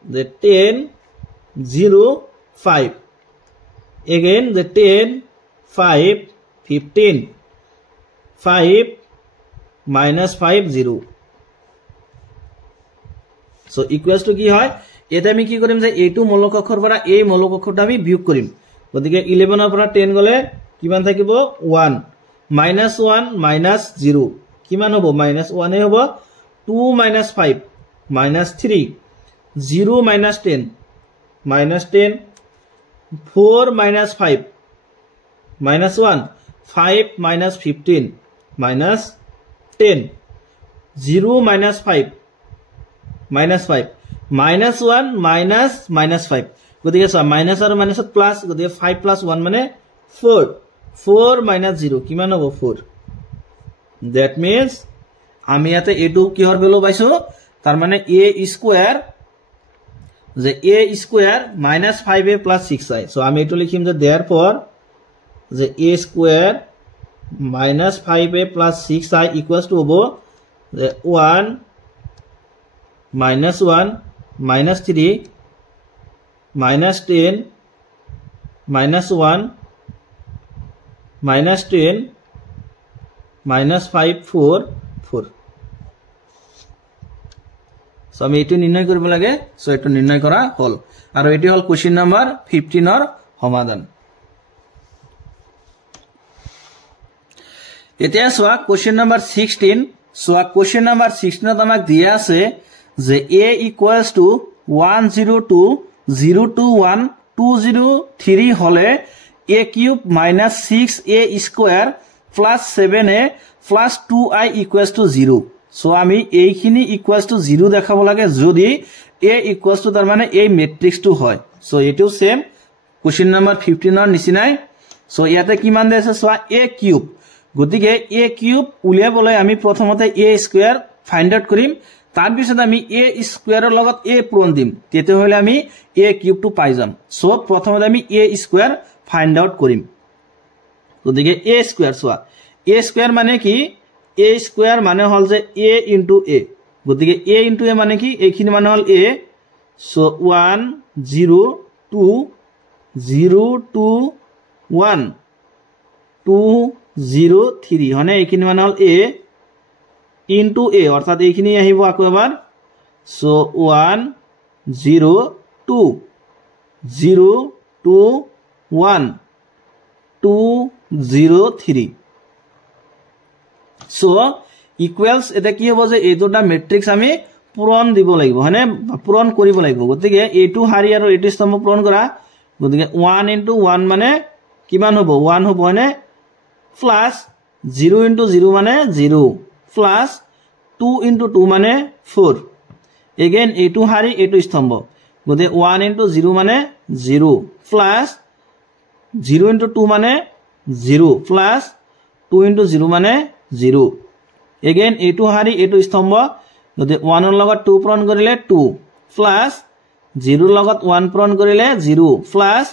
the 10 0 5 again the 10 5 15 5 -5 0 so equals to কি হয় এটা আমি কি কৰিম যে এইটো মূলক অক্ষৰ পৰা এই মূলক অক্ষৰটা আমি বিয়োগ কৰিম গতিকে 11 ৰ পৰা 10 গলে কিমান থাকিব 1 -1 -0 কিমান হ'ব -1 এ হ'ব 2 - 5 -3 0 - 10 -10 4 - 5 -1 5 - 15 -10 0 - 5 -5 -1 -5 গতিকে সা মাইনাস আৰু মাইনাসত প্লাস গতিকে 5 plus 1 মানে 4 4 - 0 কিমান হ'ব 4 that means আমি ইয়াতে এটো কিহৰ ভ্যালু পাইছো তাৰ মানে a স্কয়াৰ যে a square -5a + 6i so আমি এটো লিখিম যে therefore যে a square -5a + 6i equals to হ'ব যে 1 -1 -3 -10 -1 -10 -5 4 4 সো আমি এটো নিৰ্ণয় কৰিব লাগে সো এটো নিৰ্ণয় কৰা হল আৰু এটি হল কোশ্চেন নাম্বাৰ 15 ৰ সমাধান এতিয়া সোয়া কোশ্চেন নাম্বাৰ 16 সোয়া কোশ্চেন নাম্বাৰ 16 ত আমাক দিয়া আছে যে a = 102 021 203 হলে a³ - 6a² + 7a + 2i = 0 so আমি এইখিনি = 0 দেখাব লাগে যদি a = তাৰ মানে এই ম্যাট্ৰিক্সটো হয় সো এটো সেম কোশ্চেন নাম্বাৰ 15 ৰ নিচিনাই সো ইয়াতে কিমান দিছে সোয়া a³ গতিকে a³ উলিয়াবলৈ আমি প্ৰথমতে a² ফাইন্ড আউট কৰিম তাৰ পিছত আমি a² ৰ লগত a পূৰণ দিম তেতে হলে আমি a³ টো পাই যাম সো প্ৰথমতে আমি a² ফাইন্ড আউট কৰিম গতিকে a² সোয়া a² মানে কি a² মানে হল যে a * a গতিকে a * a মানে কি এইখিনি মানে হল a সো 1 0 2 0 2 1 2 0 3 হনে এইখিনি মানে হল a into a অর্থাৎ এইখিনি আহিব আকৌ এবাৰ সো 1 0 2 0 2 1 2 0 3 সো ইকুৱেলছ এটা কি হ'ব যে এই দুটা ম্যাট্ৰিক্স আমি পূৰণ দিব লাগিব হনে পূৰণ কৰিব লাগিব গতিকে এইটো হাৰি আৰু এইটো স্তম্ভ পূৰণ কৰা গতিকে 1 * 1 মানে কিমান হ'ব 1 হ'ব হনে প্লাস 0 * 0 মানে 0 প্লাস 2 * 2 মানে 4 again এইটো হাৰি এইটো স্তম্ভ গতিকে 1 * 0 মানে 0 প্লাস 0 * 2 মানে 0 প্লাস 2 * 0 মানে 0 again এইটো হাৰি এইটো স্তম্ভ গতিকে 1 ৰ লগত 2 পূৰণ কৰিলে 2 প্লাস 0 ৰ লগত 1 পূৰণ কৰিলে 0 প্লাস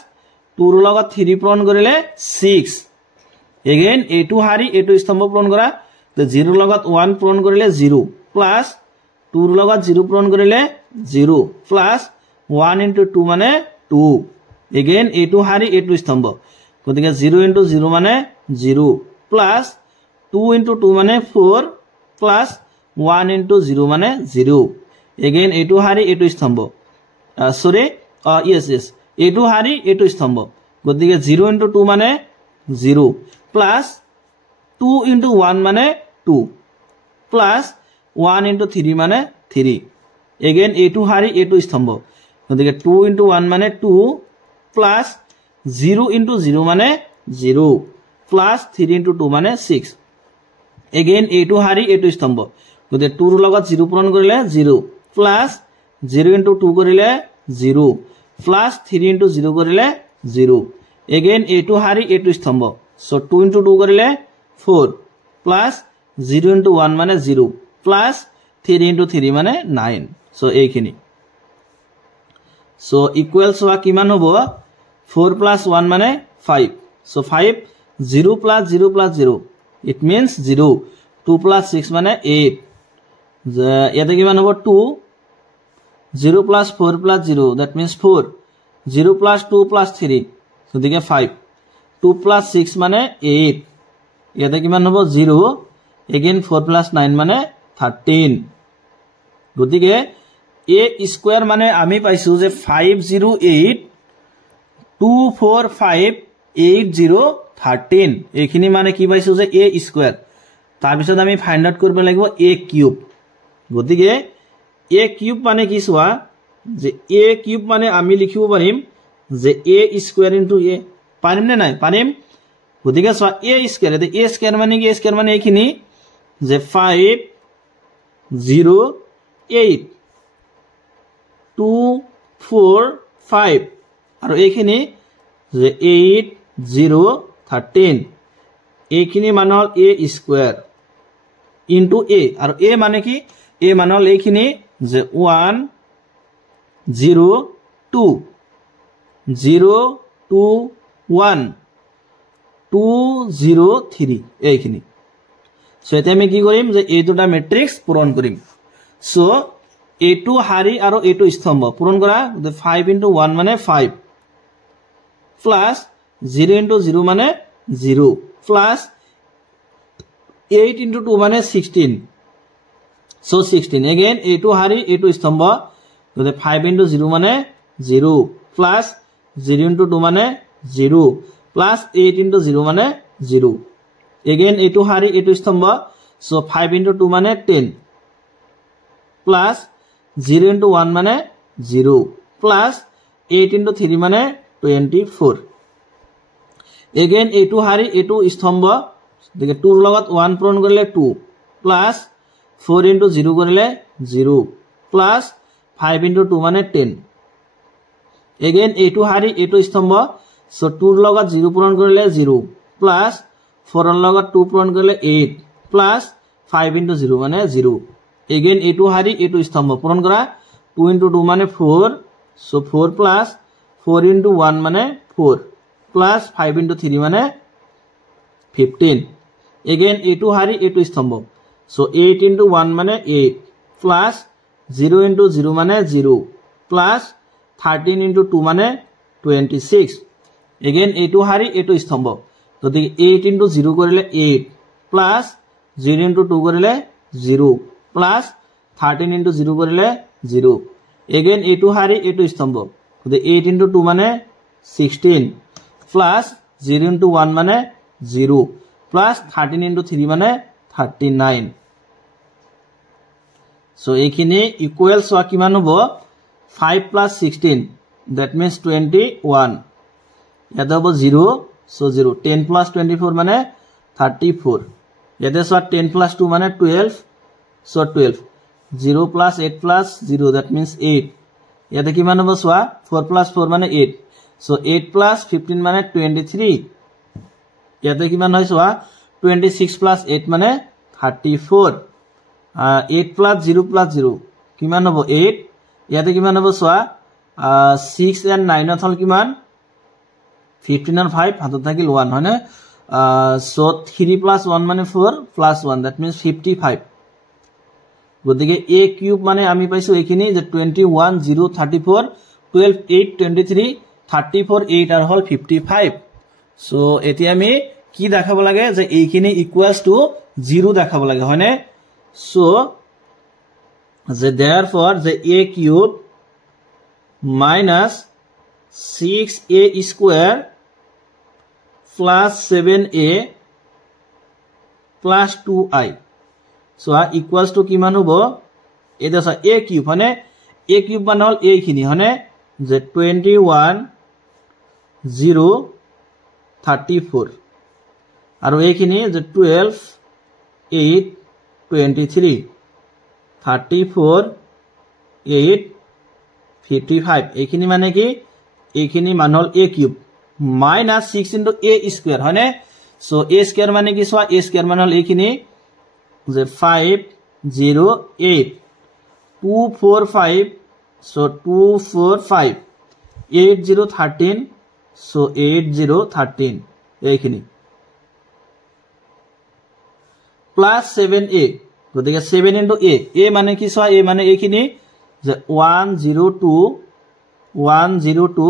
2 ৰ লগত 3 পূৰণ কৰিলে 6 again এইটো হাৰি এইটো স্তম্ভ পূৰণ কৰা তো 0 ৰ লগত 1 পূৰণ কৰিলে 0 প্লাস 2 ৰ লগত 0 পূৰণ কৰিলে 0 প্লাস 1 * 2 মানে 2 again এইটো হাৰি এইটো স্তম্ভ গতিকে 0 * 0 মানে 0 প্লাস 2 * 2 মানে 4 প্লাস 1 into 0 মানে 0 again এইটো হাৰি এইটো স্তম্ভ সৰি yes এইটো হাৰি এইটো স্তম্ভ গতিকে 0 into 2 মানে 0 plus 2 into 1 মানে 2 plus 1 into 3 মানে 3 again এইটো হাৰি এইটো স্তম্ভ গতিকে 2 into 1 মানে 2 plus 0 into 0 মানে 0 plus 3 into 2 মানে 6 again এইটো হাৰি এইটো স্তম্ভ গতিকে 2 ৰ লগত 0 পূৰণ কৰিলে 0 plus 0 into 2 কৰিলে 0 plus 3 into 0 কৰিলে 0 again এইটো হাৰি এইটো স্তম্ভ so 2 into 2 কৰিলে 4 plus 0 into 1 মানে 0 plus 3 into 3 মানে 9 so এইখিনি so equals হোৱা কিমান হ'ব 4 plus 1 মানে 5 so 5 0 plus 0 plus 0 it means 0 2 plus 6 মানে 8 ইয়াতে কিমান হ'ব 2 0 plus 4 plus 0 that means 4 0 plus 2 plus 3 গতিকে 5 2 plus 6 মানে 8 ইয়াতে কিমান হ'ব 0 again 4 plus 9 মানে 13 গতিকে a স্কয়ার মানে আমি পাইছো যে 508 2458013 এইখিনি মানে কি পাইছো যে a স্কয়ার তাৰ পিছত আমি ফাইন্ড আউট কৰিব লাগিব a কিউব গতিকে a কিউব মানে কি সোৱা যে a কিউব মানে আমি লিখিব পাৰিম যে a স্কয়াৰ ইনটু a পাৰিম নে নাই পাৰিম গতিকে সোৱা a স্কয়াৰ এতে a স্কয়াৰ মানে কি a স্কয়াৰ মানে এইখিনি যে 508 245 আৰু এইখিনি যে 8013 এইখিনি মানে হল a স্কয়াৰ ইনটু a আৰু a মানে কি a মানে হল এইখিনি যে 102 021 203 এইখিনি সো এতিয়া আমি কি কৰিম যে এই দুটা ম্যাট্ৰিক্স পূৰণ কৰিম সো a2 হাৰি আৰু a2 স্তম্ভ পূৰণ কৰা 5 into 1 মানে 5 plus 0 into 0 মানে 0 plus 8 into 2 মানে 16 so 16 again a2 হাৰি a2 স্তম্ভ 5 into 0 মানে 0 plus 0 into 2 মানে 0 plus 8 into 0 মানে 0 again a2 হাৰি a2 স্তম্ভ so 5 into 2 মানে 10 plus 0 into 1 মানে 0 plus 8 into 3 মানে 24 again a2 হাৰি a2 স্তম্ভ দেখে 2 ৰ লগত 1 পূৰণ কৰিলে 2 plus 4 into 0 কৰিলে 0 plus 5 into 2 মানে 10 again a2 হাৰি a2 স্তম্ভ so 2 ৰ লগত 0 পূৰণ কৰিলে 0 plus 4 ৰ লগত 2 পূৰণ কৰিলে 8 plus 5 into 0 মানে 0 again a2 হাৰি a2 স্তম্ভ পূৰণ কৰা 2 into 2 মানে 4 so 4 plus 4 into 1 মানে 4 plus 5 into 3 মানে 15 again a2 হাৰি a2 স্তম্ভ so 8 into 1 মানে 8 plus 0 into 0 মানে 0 plus 13 into 2 মানে 26 again a2 হাৰি a2 স্তম্ভ গতিকে 8 into 0 কৰিলে 8 plus 0 into 2 কৰিলে 0 plus 13 into 0 কৰিলে 0 again a2 হাৰি a2 স্তম্ভ গতিকে 8 into 2 মানে 16 plus 0 into 1 মানে 0 plus 13 into 3 মানে 39 so এইখিনি ইকুৱেলছ হোৱা কিমান হ'ব 5 plus 16 that means 21 ইয়াতে হ'ব 0 so 0 10 plus 24 মানে 34 ইয়াতে সোৱা 10 plus 2 মানে 12 so 12 0 plus 8 plus 0 that means 8 ইয়াতে কিমান হ'ব সোৱা 4 plus 4 মানে 8 so 8 plus 15 মানে 23 ইয়াতে কিমান হয় সোৱা 26 plus 8 মানে 34 8 plus 0 plus 0 কিমান হ'ব 8 ইয়াতে কিমান হ'ব সোৱা 6 and 9 হল কিমান 15 and 5 হাতত থাকিল 1 হয় না so 3 plus 1 মানে 4 plus 1 that means 55 গতিকে a কিউব মানে আমি পাইছো এইখিনি যে 21 0 34 12 8 23 34 8 আর হল 55 সো এতিয়া আমি কি দেখাব লাগে যে এইখিনি ইকুয়ালস টু 0 দেখাব লাগে হয়নে সো যে therefore the a cube minus 6a square plus 7a plus 2i so equals to কিমান হ'ব এটা সা a cube মানে a cube মানে হল a খিনি মানে যে 21 0 34 আৰু a খিনি যে 12 8 23 34 8 55 এইখিনি মানে কি এইখিনি মান হল a cube minus 6 into a square হয়নে so a square মানে কি সোয়া a square মানে হল এইখিনি যে 508 245 so 245 8013 so 8013 এইখিনি plus 7a গতিকে 7 into a a মানে কি সোয়া a মানে এইখিনি যে 102 102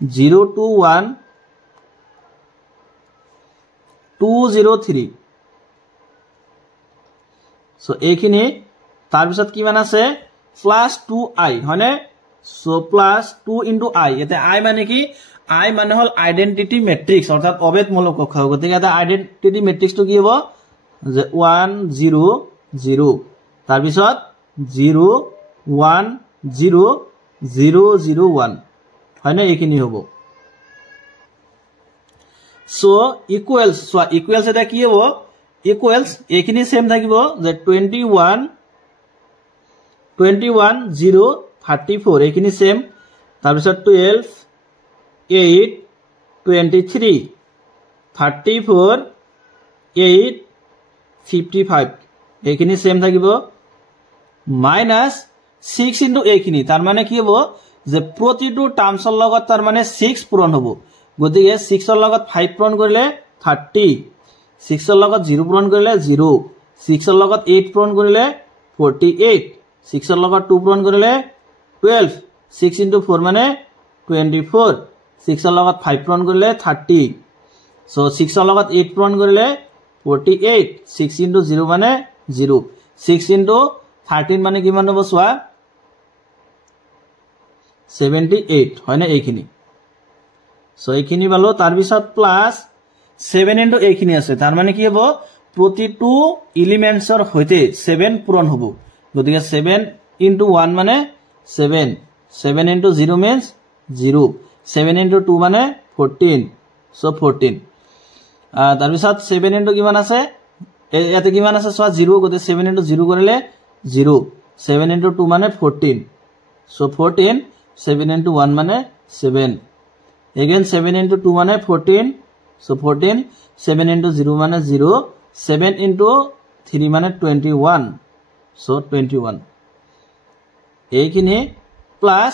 021 203 so এইখিনি তাৰ পিছত কি মান আছে plus 2i হয়নে so plus 2 into i এতে i মানে কি i মানে হল আইডেন্টিটি ম্যাট্রিক্স অর্থাৎ অভেদমূলক অক্ষর গতিকে এটা আইডেন্টিটি ম্যাট্রিক্স তো কি হ'ব যে 1 0 0 তাৰ পিছত 0 1 0 0 0 1 হয়নে এইখিনি হ'ব so equals এটা কি হ'ব equals এইখিনি সেম থাকিব যে 21 0 34 এইখিনি সেম তাৰ পিছত 12 8 23 34 8 55 এইখিনি সেম থাকিব minus 6 into এইখিনি তাৰ মানে কি হ'ব যে প্ৰতিটো টাৰ্মছৰ লগত তাৰ মানে 6 পূৰণ হ'ব গতিকে 6 ৰ লগত 5 পূৰণ কৰিলে 30 6 ৰ লগত 0 পূৰণ কৰিলে 0 6 ৰ লগত 8 পূৰণ কৰিলে 48 6 ৰ লগত 2 পূৰণ কৰিলে 12 6 into 4 মানে 24 6 ৰ লগত 5 পূৰণ কৰিলে 30 so 6 ৰ লগত 8 পূৰণ কৰিলে 48 6 into 0 মানে 0 6 into 13 মানে কিমান হ'ব সোৱা 78 হয়নে এইখিনি so এইখিনি পালো তাৰ পিছত প্লাস 7 into এইখিনি আছে তাৰ মানে কি হ'ব প্ৰতিটো এলিমেন্টছৰ হৈতে 7 পূৰণ হ'ব গতিকে 7 into 1 মানে 7 7 into 0 means 0 7 into 2 মানে 14 so 14 তাৰ পিছত 7 into কিমান আছে ইয়াতে কিমান আছে সোৱা 0 গতে 7 into 0 কৰিলে 0 7 into 2 মানে 14 so 14 7 into 1 মানে 7 again 7 into 2 মানে 14 so 14 7 into 0 মানে 0 7 into 3 মানে 21 so 21 এইখিনি প্লাস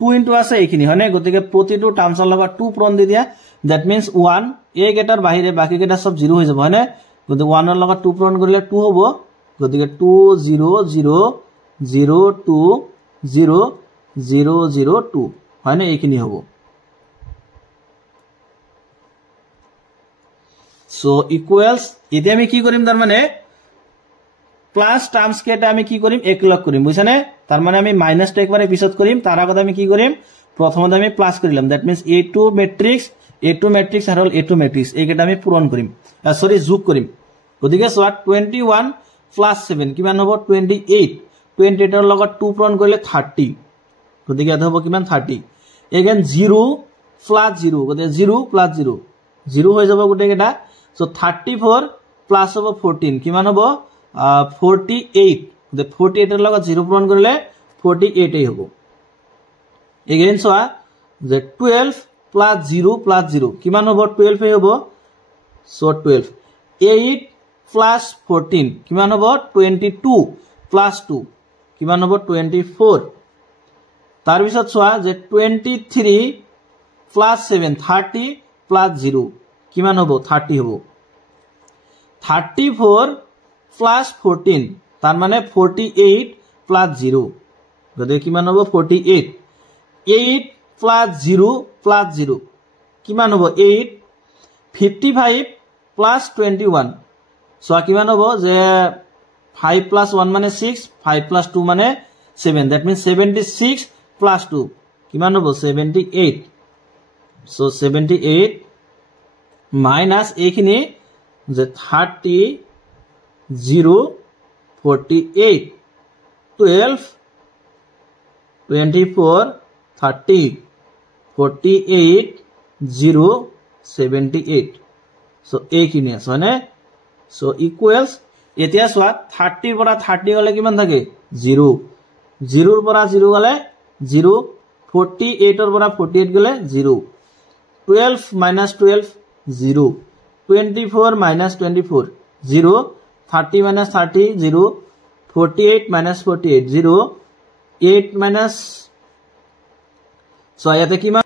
2 into আছে এইখিনি হয়নে গতিকে প্ৰতিটো টাৰ্মছৰ লগত 2 পূৰণ দি দিয়া that means 1 এই গেটাৰ বাহিৰে বাকি গেটা সব 0 হৈ যাব হয়নে গতিকে 1 ৰ লগত 2 পূৰণ কৰিলে 2 হ'ব গতিকে 2 0 0 0 2 0 0 0 2 হয়নে এইখিনি হ'ব so equals এতিয়া আমি কি কৰিম তাৰ মানে প্লাস টাৰ্মস কেটা আমি কি কৰিম একলগ কৰিম বুঝছানে তাৰ মানে আমি মাইনাস টা একবাৰে পিছত কৰিম তাৰ আগত আমি কি কৰিম প্ৰথমতে আমি plus কৰিলাম that means a2 matrix আৰু a2 matrix এই কেটা আমি পূৰণ কৰিম সৰি যোগ কৰিম গতিকে সোৱা 21 plus 7 কিমান হ'ব 28 28 ৰ লগত 2 পূৰণ কৰিলে 30 গতিকে এটা হ'ব কিমান 30 again 0 plus 0 গতিকে 0 plus 0 0 হৈ যাব গটে কেটা so 34 plus হ'ব 14 কিমান হ'ব 48 the 48 ৰ লগত 0 পূৰণ কৰিলে 48 এই হ'ব again সোৱা যে 12 plus 0 plus 0 কিমান হ'ব 12 এই হ'ব so 12 8 plus 14 কিমান হ'ব 22 plus 2 কিমান হ'ব 24 তাৰ পিছত সোৱা যে 23 plus 7 30 plus 0 কিমান হ'ব 30 হ'ব 34 plus 14 তাৰ মানে 48 plus 0 গতিকে কিমান হ'ব 48 8 plus 0 plus 0 কিমান হ'ব 8 55 plus 21 সোৱা কিমান হ'ব যে 5 plus 1 মানে 6 5 plus 2 মানে 7 that means 76 plus 2 কিমান হ'ব 78 so 78 minus এইখিনি যে 30 0 48 12 24 30 48 0 78 so এইখিনি আছে মানে so equals এতিয়া সোয়া 30 পৰা 30 গলে কিমান থাকে 0 0 ৰ পৰা 0 গলে 0 48 ৰ পৰা 48 গলে 0 12 minus 12 0 24 minus 24 0 30 minus 30 0 48 minus 48 0 8 minus so ইয়াতে কিমান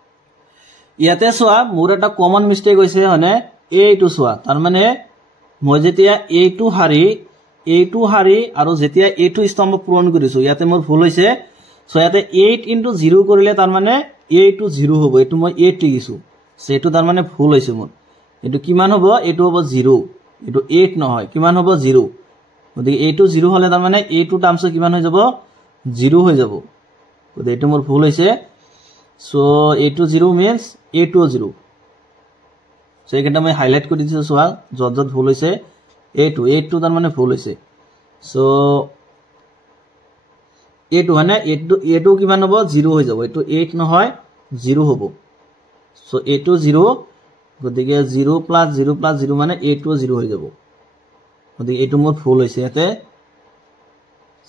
ইয়াতে সোয়া মোৰ এটা কমন মিস্টেক হৈছে হনে a2 সোয়া তাৰ মানে মই যেতিয়া a2 হাৰি আৰু যেতিয়া a2 স্তম্ভ পূৰণ কৰিছো ইয়াতে মোৰ ভুল হৈছে সো ইয়াতে 8 into 0 কৰিলে তাৰ মানে a2 0 হ'ব এটো মই 8 লিখিছো সেটো তাৰ মানে ভুল হৈছে মোৰ এটো কিমান হ'ব এটো হ'ব 0 এটো 8 নহয় কিমান হ'ব 0 গতিকে a2 0 হলে তাৰ মানে a2 টাৰ্মছ কিমান হৈ যাব 0 হৈ যাব গতিকে এটো মোৰ ভুল হৈছে so a2 0 means a2 0 so এইটা মই হাইলাইট কৰি দিছো সোয়া যত ভুল হৈছে a2 তাৰ মানে ভুল হৈছে সো a2 মানে a2 কিমান হ'ব 0 হৈ যাব এটো 8 নহয় 0 হ'ব সো a2 0 গতিকে 0 plus 0 plus 0 মানে a2 0 হৈ যাব গতিকে এটো মোৰ ভুল হৈছে ইয়াতে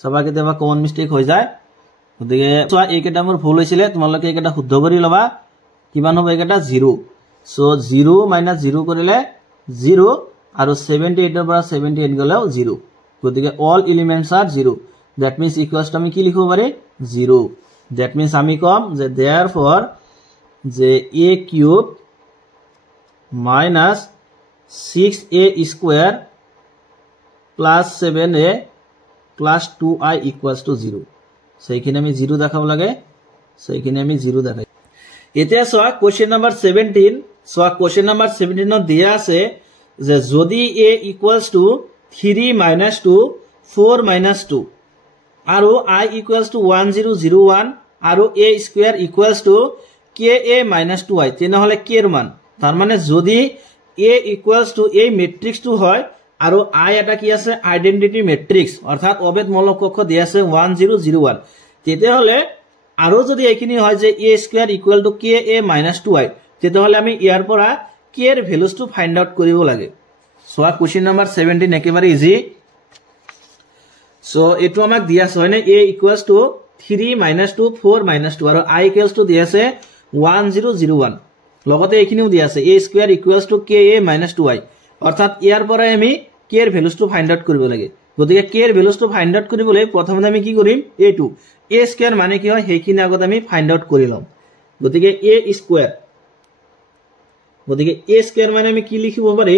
সবা কেতিয়াবা কমন মিস্টেক হৈ যায় গতিকে সোয়া এইকেটা মোৰ ভুল হৈছিলে তোমালোকে এইকেটা শুদ্ধ কৰি লবা কিমান হ'ব এইকেটা 0 so 0 minus 0 কৰিলে 0 আৰু 78 ৰ পৰা 78 গলেও 0 গতিকে all elements are 0 that means equals to আমি কি লিখিব পাৰি 0 that means আমি কম যে therefore যে a cube minus 6a square plus 7a plus 2i equals to 0 সেইখিনি আমি 0 দেখাব লাগে সেইখিনি আমি 0 দেখাই এতিয়া সোয়া কোশ্চেন নাম্বার 17 সোয়া কোশ্চেন নাম্বার 17 ত দিয়া আছে যে যদি a equals to 3 minus 2 4 minus 2 আৰু I equals to 1001 আৰু a square equals to ka minus 2i তেনেহলে k এর মান তার মানে যদি a equals to a matrix to হয় আৰু I এটা কি আছে আইডেন্টিটি ম্যাট্ৰিক্স অৰ্থাৎ অবেদ মূলক কক্ষ দিয়া আছে 1001 তেতিয়াহলে আৰু যদি এইখিনি হয় যে a square equal to ka minus 2i তেতিয়াহলে আমি ইয়াৰ পৰা k এৰ ভ্যালুস টু ফাইন্ড আউট কৰিব লাগে সোয়া কোশ্চেন নাম্বার 17 একেবারে ইজি সো এটো আমাক দিয়া আছে হয়নে a equals to 3 minus 2 4 minus 2 আৰু I equals to দিয়া আছে 1001 লগতে এইখিনিও দিয়া আছে a square equals to ka minus 2i অর্থাৎ ইয়াৰ পৰা আমি k এৰ ভ্যালুস টু ফাইন্ড আউট কৰিব লাগে গতিকে k এৰ ভ্যালুস টু ফাইন্ড আউট কৰিবলৈ প্ৰথমতে আমি কি কৰিম a2 a স্কয়াৰ মানে কি হয় হেখিনি আগত আমি ফাইন্ড আউট কৰি লম গতিকে a স্কয়াৰ গতিকে a স্কয়াৰ মানে আমি কি লিখিব পাৰি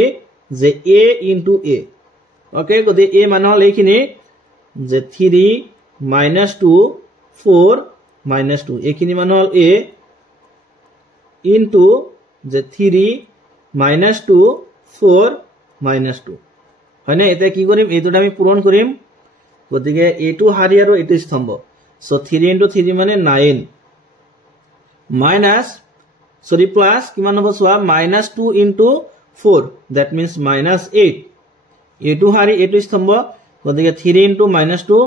যে a into a ওকে গতিকে a মানে হল এইখিনি যে 3 minus 2 4 minus 2 এইখিনি মানে হল a into যে 3 minus 2 4 minus 2 হয়নে এটা কি কৰিম এইটোটা আমি পূৰণ কৰিম গতিকে a2 হাৰি আৰু এটো স্তম্ভ so 3 into 3 মানে 9 minus sorry plus কিমান হ'ব সোয়া minus 2 into 4 that means minus 8 a2 হাৰি এটো স্তম্ভ গতিকে 3 into minus 2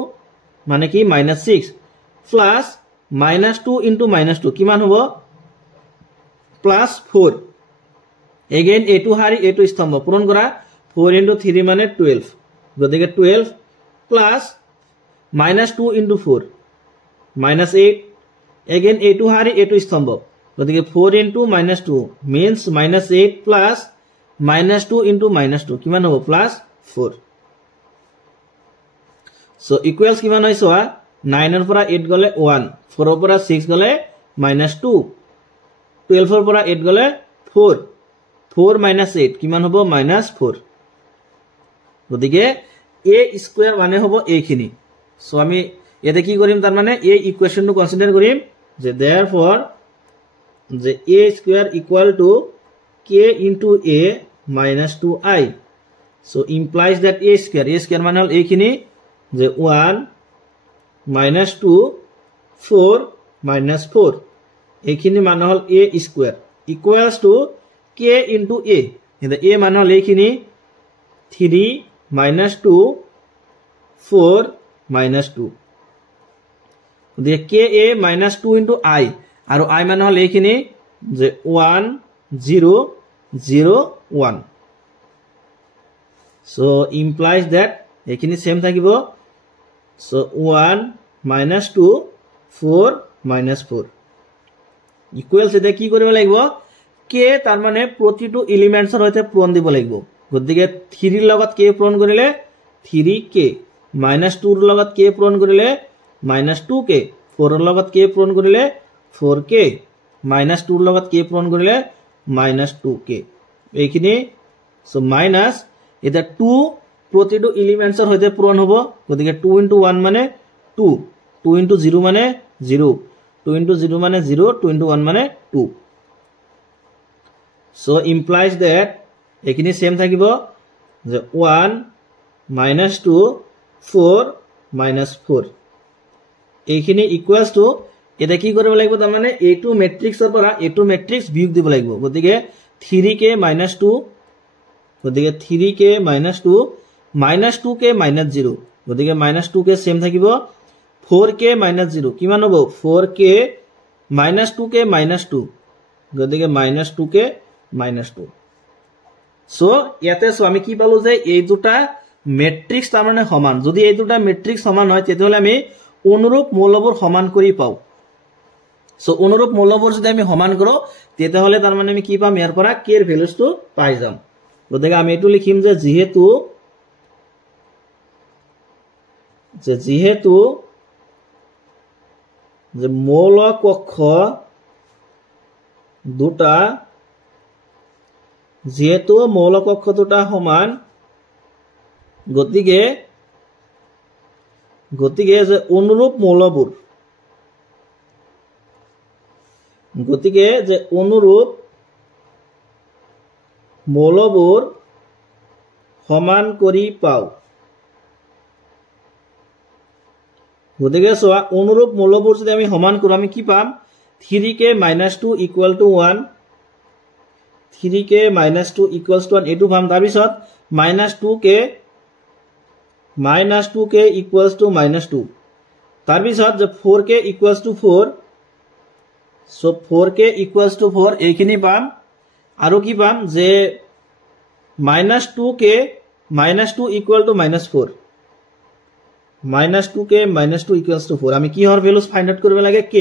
মানে কি minus 6 plus minus 2 into minus 2 কিমান হ'ব plus 4 again a2 হাৰি এটো স্তম্ভ পূৰণ কৰা 4 into 3 মানে 12 গতিকে 12 plus minus 2 into 4 minus 8 again a2 হাৰি এটো স্তম্ভ গতিকে 4 into minus 2 means minus 8 plus minus 2 into minus 2 কিমান হ'ব plus 4 so equals কিমান হয় সোয়া 9 ৰ পৰা 8 গলে 1 4 ৰ পৰা 6 গলে minus 2 12 ৰ পৰা 8 গলে 4 4 minus 8 কিমান হ'ব minus 4 গতিকে a স্কয়ার মানে হ'ব এইখিনি সো আমি এতে কি কৰিম তাৰ মানে এই ইকুয়েশনটো কনসিডাৰ কৰিম যে therefore যে a square equal to k into a minus 2i so implies that a square মানে হল এইখিনি যে 1 minus 2 4 minus 4 এইখিনি মান হল a square equals to k into a এটা a মান হল এইখিনি 3 minus 2 4 minus 2 দিয়ে ka minus 2 into I আৰু I মান হল এইখিনি যে 1 0 0 1 so implies that এইখিনি সেম থাকিব so 1 minus 2 4 minus 4 equals এটা কি কৰিব লাগিব k তাৰ মানে প্ৰতিটো এলিমেন্টছৰ হৈতে পূৰণ দিব লাগিব গতিকে 3 ৰ লগত k পূৰণ কৰিলে 3k minus 2 ৰ লগত k পূৰণ কৰিলে minus 2k 4 ৰ লগত k পূৰণ কৰিলে 4k minus 2 ৰ লগত k পূৰণ কৰিলে minus 2k এইখিনি so minus এটা 2 প্ৰতিটো এলিমেন্টছৰ হৈতে পূৰণ হ'ব গতিকে 2 into 1 মানে 2 2 into 0 মানে 0 2 into 0 মানে 0 2 into 1 মানে 2 so implies that এইখিনি সেম থাকিব যে 1 minus 2 4 minus 4 এইখিনি ইকুয়ালস টু এটা কি কৰিব লাগিব তাৰ মানে a2 ম্যাট্ৰিক্সৰ পৰা a2 ম্যাট্ৰিক্স বিয়োগ দিব লাগিব গতিকে 3k minus 2 গতিকে 3k minus 2 minus 2k minus 0 গতিকে minus 2k সেম থাকিব 4k minus 0 কিমান হ'ব 4k minus 2k minus 2 গতিকে minus 2k minus 2 সো ইয়াতে সো আমি কি পালো যে এই দুটা ম্যাট্ৰিক্স তাৰ মানে সমান যদি এই দুটা ম্যাট্ৰিক্স সমান হয় তেতিয়াহলে আমি অনুৰূপ মৌলবোৰ সমান কৰি পাও সো অনুৰূপ মৌলবোৰ যদি আমি সমান কৰো তেতিয়াহলে তাৰ মানে আমি কি পাম ইয়াৰ পৰা k এর ভ্যালুটো পাই যাম গতিকে আমি এটো লিখিম যে যেহেতু যে মৌল কক্ষ দুটা যেহেতু মৌল কক্ষ দুটা সমান গতিকে যে অনুৰূপ মৌলবোৰ সমান কৰি পাও গতিকে সোয়া অনুৰূপ মৌলবোৰ যদি আমি সমান কৰো আমি কি পাম 3k minus 2 equal to 1 3k minus 2 equals to 1 এটো পাম তাৰ পিছত minus 2k equals to minus 2 তাৰ পিছত যে 4k equals to 4 so 4k equals to 4 এইখিনি পাম আৰু কি পাম যে minus 2k minus 2 equal to minus 4 minus 2k minus 2 equals to 4 আমি কি হৰ ভ্যালুস ফাইন্ড আউট কৰিব লাগে k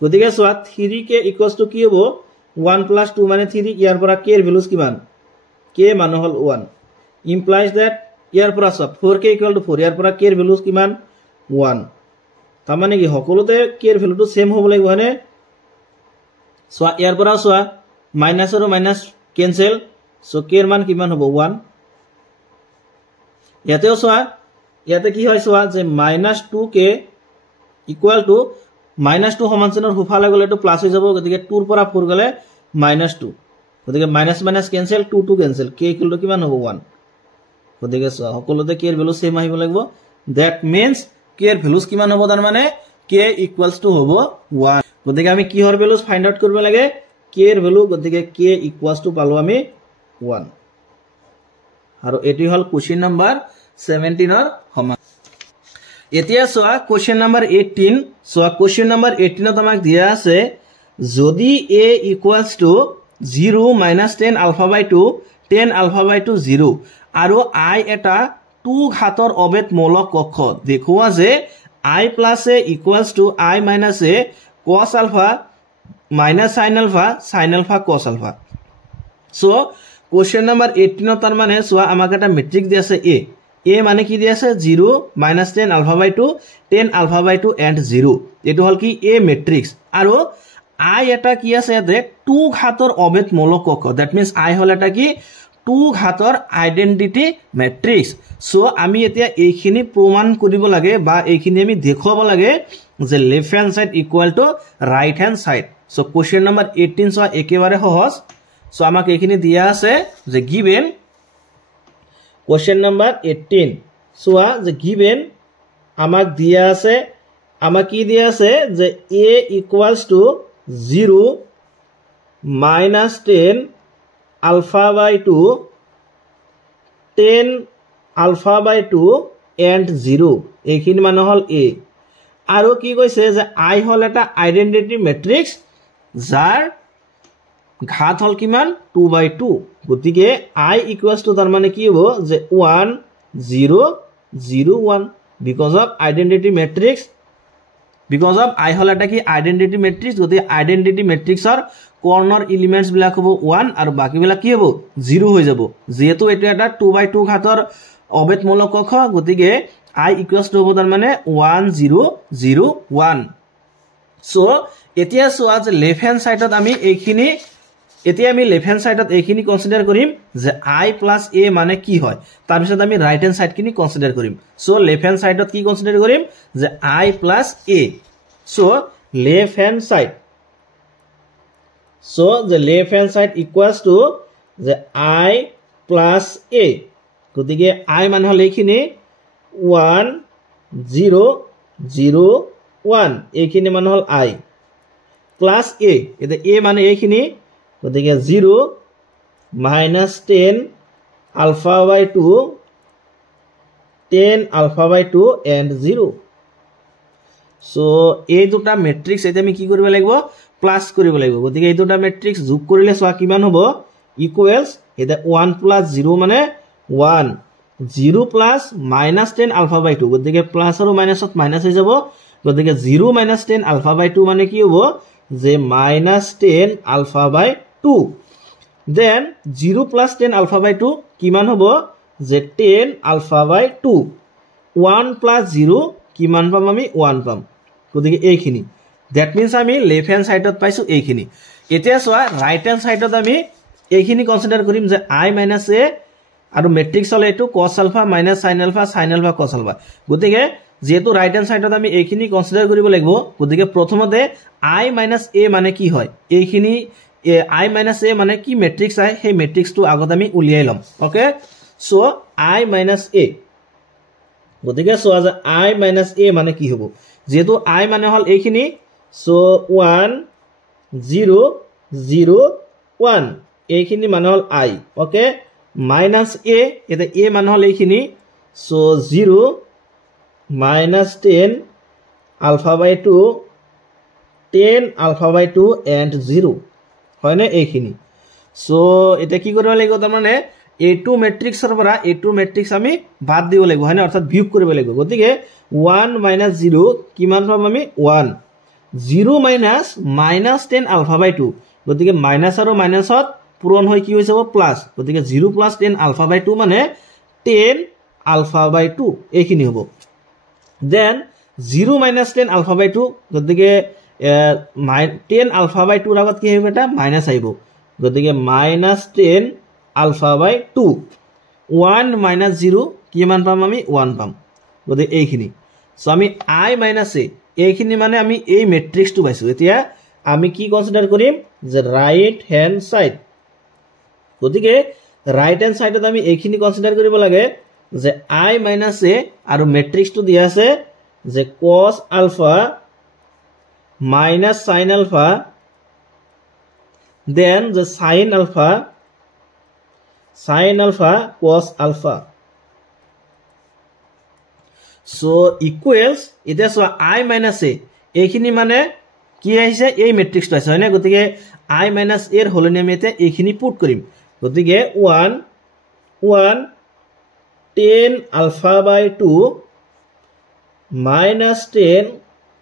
গতিকে সোয়া 3k equals to কি হ'ব 1 plus 2 মানে 3 ইয়াৰ পৰা k এৰ ভ্যালুস কিমান k মান হল 1 implies that ইয়াৰ পৰা সব 4k equal to 4 ইয়াৰ পৰা k এৰ ভ্যালুস কিমান 1 তাৰ মানে কি সকলোতে k এৰ ভ্যালুটো সেম হ'ব লাগিব হনে সোয়া ইয়াৰ পৰা সোয়া মাইনাস আৰু মাইনাস ক্যান্সেল সো k এর মান কিমান হ'ব 1 ইয়াতেও সোয়া ইয়াতে কি হয় সোয়া যে -2k ইকুয়াল টু -2 সমানচিনৰ হুফালে গলে তো প্লাস হৈ যাব গতিকে 2 ৰ পৰা 4 গলে -2 গতিকে minus minus cancel 2 2 cancel k equal to কিমান হ'ব 1 গতিকে সোয়া সকলোতে k এর ভ্যালু সেম আহিব লাগিব দ্যাট মিন্স k এর ভ্যালুস কিমান হ'ব তাৰ মানে k ইকুয়ালস টু হ'ব 1 গতিকে আমি কি হৰ ভ্যালুস ফাইন্ড আউট কৰিব লাগে k এৰ ভ্যালু গতিকে k ইকুয়ালস টু পালো আমি 1 আৰু এটি হল কোশ্চেন নাম্বাৰ 17 ৰ সমান এতিয়া সোয়া কোশ্চেন নাম্বার 18 সোয়া কোশ্চেন নাম্বার 18 ত আমাক দিয়া আছে যদি a equals to 0 minus 10 alpha by 2 10 alpha by 2 0 আৰু I এটা 2 ঘাতৰ অবেদ মৌলক কক্ষ দেখুৱা যে I plus a equals to I minus a cos alpha minus sin alpha cos alpha so question number 18 তাৰ মানে সোয়া আমাক এটা মেট্ৰিক দিয়া আছে a মানে কি দিয়া আছে 0 minus 10 alpha by 2 10 alpha by 2 and 0 এটো হল কি a মেট্ৰিক্স আৰু I এটা কি আছে এতে 2 ঘাতৰ অবেদ মৌলক কক্ষ দ্যাট মিন্স I হল এটা কি 2 ঘাতৰ আইডেন্টিটি মেট্ৰিক্স সো আমি এতিয়া এইখিনি প্ৰমাণ কৰিব লাগে বা এইখিনি আমি দেখুৱাব লাগে যে left hand side equal to right hand side so question number 18 so একেবাৰে সহজ সো আমাক এইখিনি দিয়া আছে যে given Question number 18. So, the given আমাক দিয়া আছে আমাক কি দিয়া আছে যে a equals to 0 minus 10 alpha by 2 10 alpha by 2 and 0 এইখিনি মানে হল a আৰু কি কৈছে যে i হল এটা আইডেন্টিটি ম্যাট্ৰিক্স যাৰ ঘাত হল কিমান 2/2 গতিকে i equals to তাৰ মানে কি হ'ব যে 1 0 0 1 because of identity matrix because of i হল এটা কি আইডেন্টিটি ম্যাট্ৰিক্স গতিকে আইডেন্টিটি ম্যাট্ৰিক্সৰ কৰ্ণৰ এলিমেন্টস বিলাক হ'ব 1 আৰু বাকি বিলাক কি হ'ব 0 হৈ যাব যেহেতু এটো এটা 2/2 ঘাতৰ অবেদমূলক কক্ষ গতিকে i equals to হ'ব তাৰ মানে 1 0 0 1 সো এতিয়া সোৱা যে লেফট হ্যান্ড সাইডত আমি এইখিনি এতিয়া আমি লেফট হ্যান্ড সাইডত এইখিনি কনসিডার কৰিম যে i plus a মানে কি হয় তাৰ পিছত আমি ৰাইট হ্যান্ড সাইড কিনি কনসিডাৰ কৰিম সো লেফট হ্যান্ড সাইডত কি কনসিডাৰ কৰিম যে i plus a so left hand side so the left hand side equals to the i plus a গতিকে i মানে হল এইখিনি 1 0 0 1 এইখিনি মানে হল i plus a এটা a মানে এইখিনি গতিকে 0 minus 10 alpha by 2 10 alpha by 2 and 0 so এই দুটা ম্যাট্ৰিক্স এটা আমি কি কৰিব লাগিব প্লাস কৰিব লাগিব গতিকে এই দুটা ম্যাট্ৰিক্স যোগ কৰিলে সোৱা কিমান হ'ব ইকুৱেলছ এটা 1 plus 0 মানে 1 0 plus minus 10 alpha by 2 গতিকে প্লাস আৰু মাইনাসত মাইনাস হৈ যাব গতিকে 0 minus 10 alpha by 2 মানে কি হ'ব যে minus 10 alpha by 2 then 0 plus 10 alpha by 2 কিমান হ'ব যে 10 alpha by 2 1 plus 0 কিমান পাম আমি 1 পাম গতিকে এইখিনি that means আমি left hand side ত পাইছো এইখিনি এতিয়া সোৱা right hand side ত আমি এইখিনি কনসিডাৰ কৰিম যে i minus a আৰু ম্যাট্ৰিক্স হল এটো cos alpha minus sin alpha cos alpha গতিকে যেহেতু right hand side ত আমি এইখিনি কনসিডার কৰিব লাগিব গতিকে প্ৰথমতে i minus a মানে কি হয় এইখিনি i minus a মানে কি ম্যাট্ৰিক্স হয় সেই ম্যাট্ৰিক্সটো আগত আমি উলিয়াই লম okay so i minus a গতিকে সোৱা যে i minus a মানে কি হ'ব যেহেতু i মানে হল এইখিনি সো 1 0 0 1 এইখিনি মানে হল i ওকে minus a এটা a মানে হল এইখিনি so 0 minus 10 alpha by 2 10 alpha by 2 and 0 হয় না এইখিনি সো এটা কি কৰিব লাগিব তাৰ মানে a2 ম্যাট্ৰিক্সৰ পৰা a2 ম্যাট্ৰিক্স আমি বাদ দিব লাগিব হয় না অৰ্থাৎ বিয়োগ কৰিব লাগিব গতিকে 1 minus 0 কিমান পাম আমি 1 0 minus minus 10 alpha by 2 গতিকে মাইনাস আৰু মাইনাসত পূৰণ হৈ কি হৈ যাব প্লাস গতিকে 0 plus 10 alpha by 2 মানে 10 alpha by 2 এইখিনি হ'ব then 0 minus 10 alpha by 2 গতিকে 10 alpha by 2 আগত কি হ'ব এটা মাইনাস আহিব গতিকে minus 10 alpha by 2 1 minus 0 কিমান পাম আমি 1 পাম গতিকে এইখিনি সো আমি i minus a এইখিনি মানে আমি এই ম্যাট্ৰিক্সটো পাইছো এতিয়া আমি কি কনসিডাৰ কৰিম যে ৰাইট হ্যান্ড সাইড গতিকে ৰাইট হ্যান্ড সাইডত আমি এইখিনি কনসিডাৰ কৰিব লাগে যে i minus a আৰু ম্যাট্ৰিক্সটো দিয়া আছে যে cos alpha minus sin alpha then the sin alpha cos alpha so equals এটা সো i minus a এইখিনি মানে কি আহিছে এই ম্যাট্ৰিক্সটো আছে হয় না গতিকে i minus a এৰ হলনি আমি এটা এইখিনি পুট কৰিম গতিকে 1 1 10 alpha by 2 minus 10